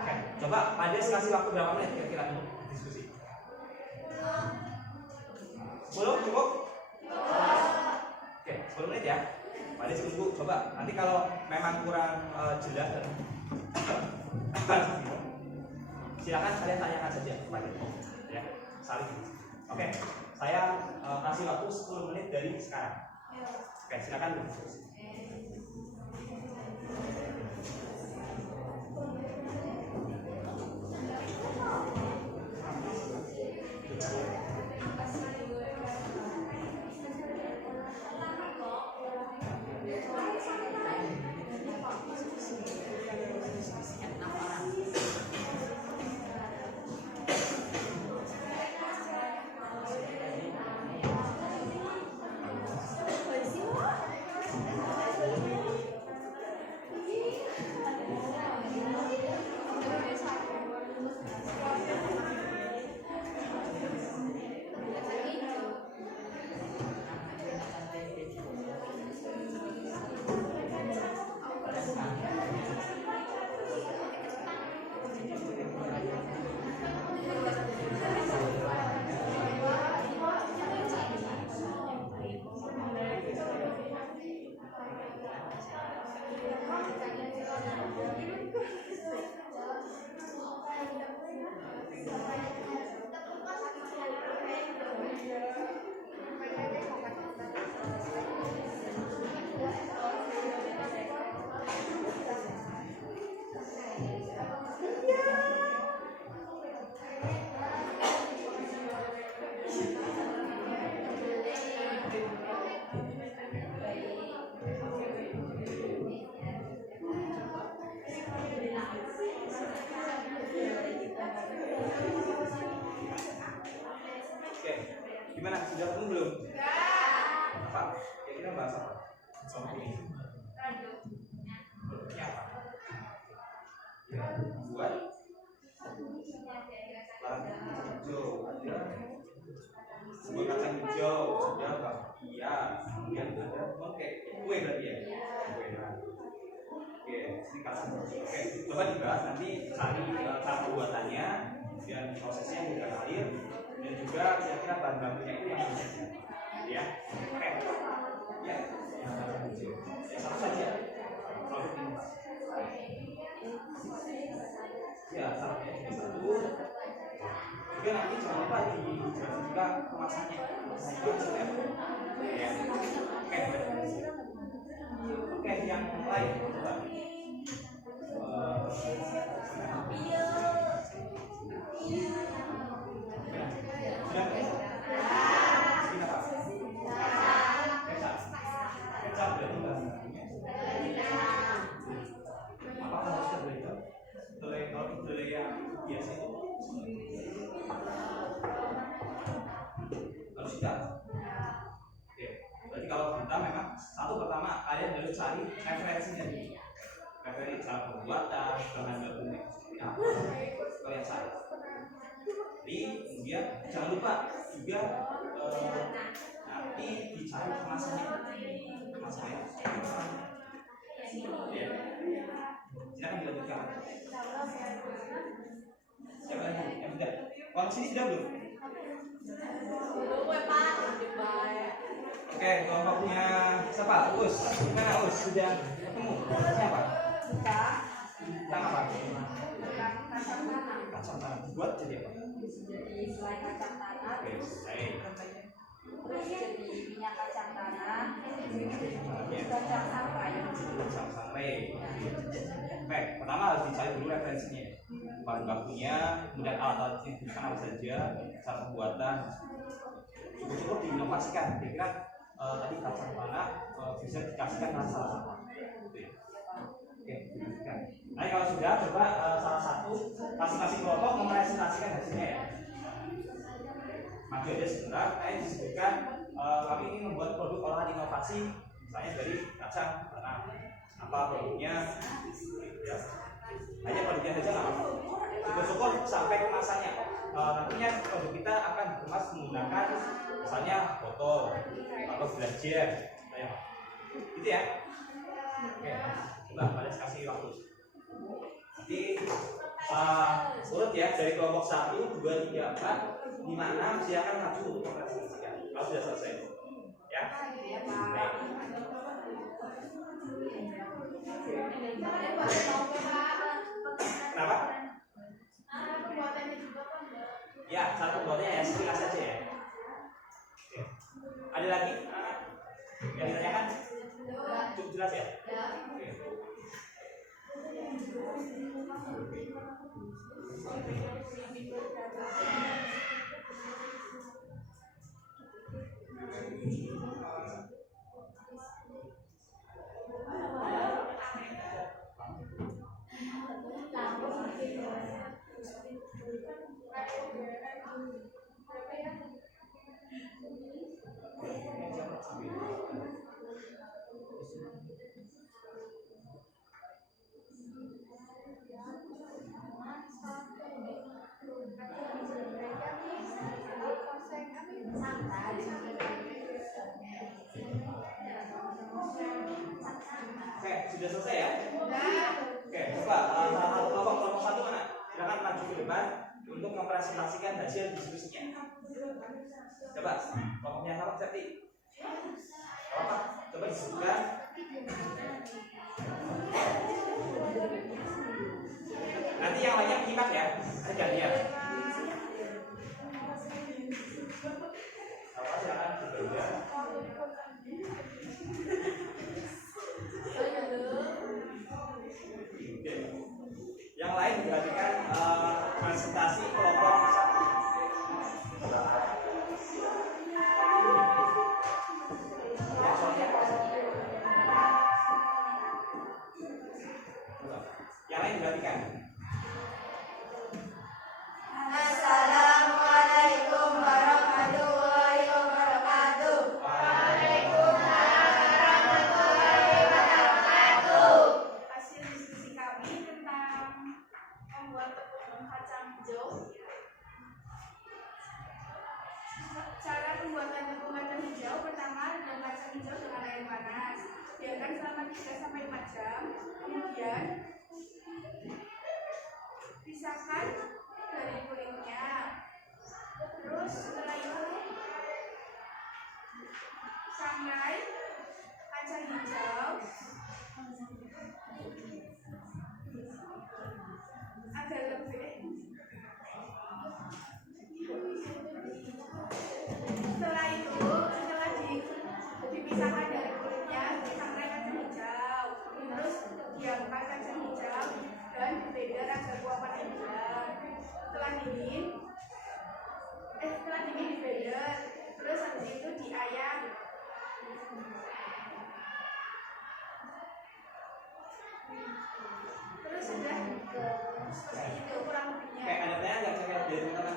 Oke, coba Pades kasih waktu berapa menit kira-kira untuk diskusi? 10 cukup? Oke, 10 menit ya. Pades tunggu, coba. Nanti kalau memang kurang jelas dan silakan kalian tanyakan saja kepada ya, saling. Oke, saya kasih waktu 10 menit dari sekarang. Oke, silakan berdiskusi. Gimana? Sudah ketemu belum? Apa? Kira-kira bahas apa? Soal ini. Produknya apa? Ya, buat kacang hijau ada. Sebuah kacang hijau sudah bakpia. Kemudian ada kue berarti ya? Kue kan. Oke, ini kacang hijau. Oke, coba dibahas nanti cari cara pembuatannya dan prosesnya yang kita alir. Dan juga kira-kira bahan bakunya itu yang bisa ya. Oke. Ya, yang kacang hijau. Ya, satu saja. Produk inovasi. Ya, satu. Juga nanti jangan lupa dijelaskan juga kemasannya. Kemasannya ya. Oke, yang lain coba. Apakah harus kedelai? Kedelai yang biasa itu memang satu pertama kalian harus cari referensinya dulu. Referensi cara pembuatan, bahan bakunya seperti apa, kalian cari. Jadi kemudian jangan lupa juga nanti dicari kemasannya. Kemasannya. Ya. Silakan dilanjutkan. Siapa lagi? Yang sudah? Orang sini sudah belum? Oke, kelompoknya siapa? Us. Gimana Us? Sudah ketemu? Siapa? Tentang apa? Kacang tanah. Buat jadi apa? Jadi selai kacang tanah, Oke, selesai. terus jadi minyak kacang tanah, Ya. kacang sangrai. Kacang sangrai. Oke, pertama harus dicari dulu referensinya. Bahan bakunya, kemudian alat-alat yang digunakan apa saja, cara pembuatan. Cukup diinovasikan. Kira-kira tadi kacang tanah bisa dikasihkan rasa apa? Oke, dilanjutkan. Nah, kalau sudah, coba salah satu masing-masing kelompok mempresentasikan hasilnya ya. Maju aja sebentar. Saya disebutkan kami ingin membuat produk olahan inovasi, misalnya dari kacang tanah. Apa produknya? Ya. Hanya produknya saja nggak apa-apa. Syukur-syukur sampai kemasannya. Nantinya produk kita akan dikemas menggunakan misalnya botol atau gelas jar. Gitu ya. Oke, coba kalian kasih waktu. Jadi urut ya dari kelompok 1, 2, 3, 4, 5, 6 silakan maju untuk mempresentasikan. Kalau sudah selesai, ya. Baik. Kenapa? Ya, satu pembuatannya ya sekilas saja ya. Oke. Ada lagi? Yang ditanyakan? Cukup jelas ya? Oke. Oke, sudah selesai ya? Oke, coba salah satu kelompok 1 mana? Silakan maju ke depan untuk mempresentasikan hasil diskusinya. Coba, kelompoknya sama Septi. Apa? Coba disebutkan. Nanti yang lainnya menyimak ya, ada gantian. Apa silakan berbeda. Yang lain diperhatikan presentasi kelompok 1. Ya, soalnya yang lain diperhatikan. Assalamualaikum warahmatullahi wabarakatuh. Hasil diskusi kami tentang membuat tepung kacang hijau. Cara pembuatan tepung kacang hijau: pertama, rendam kacang hijau dengan air panas, biarkan selama 3-4 jam. Kemudian pisahkan dari kulitnya. Terus setelah itu sangrai kacang hijau agar lebih. Setelah dipisahkan dari kulitnya, sangrai kacang hijau. Terus diamkan kacang hijau dan di-blender agar kuahnya hilang. Setelah dingin di-blender. Terus habis itu diayak. Terus sudah seperti itu kurang lebihnya. Oke, ada tanya nggak saya dari teman-teman?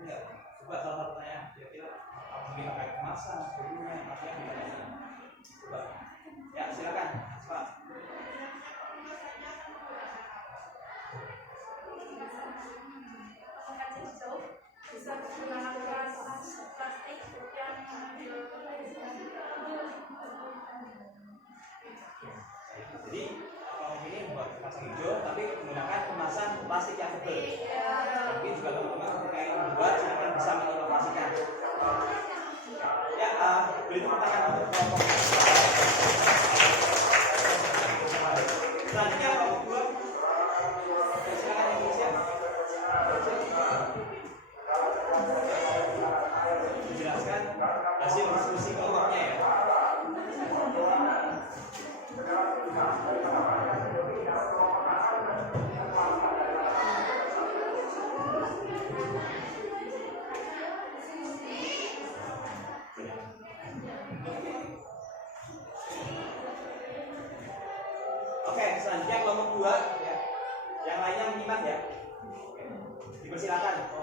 Enggak. Coba salah satu tanya, kira-kira mungkin pakai kemasan, sebelumnya Jadi kelompok ini buat kacang hijau tapi menggunakan kemasan plastik yang tebal. Tapi juga teman-teman ketika ingin membuat silakan bisa menginovasikan. Ya, beri tepuk tangan untuk kelompok. Selanjutnya kelompok 2. Silakan Indonesia. Dijelaskan hasil diskusi kelompoknya ya. Oke, selanjutnya kelompok 2 ya. Yang lainnya menyimak ya. Oke. Dipersilakan.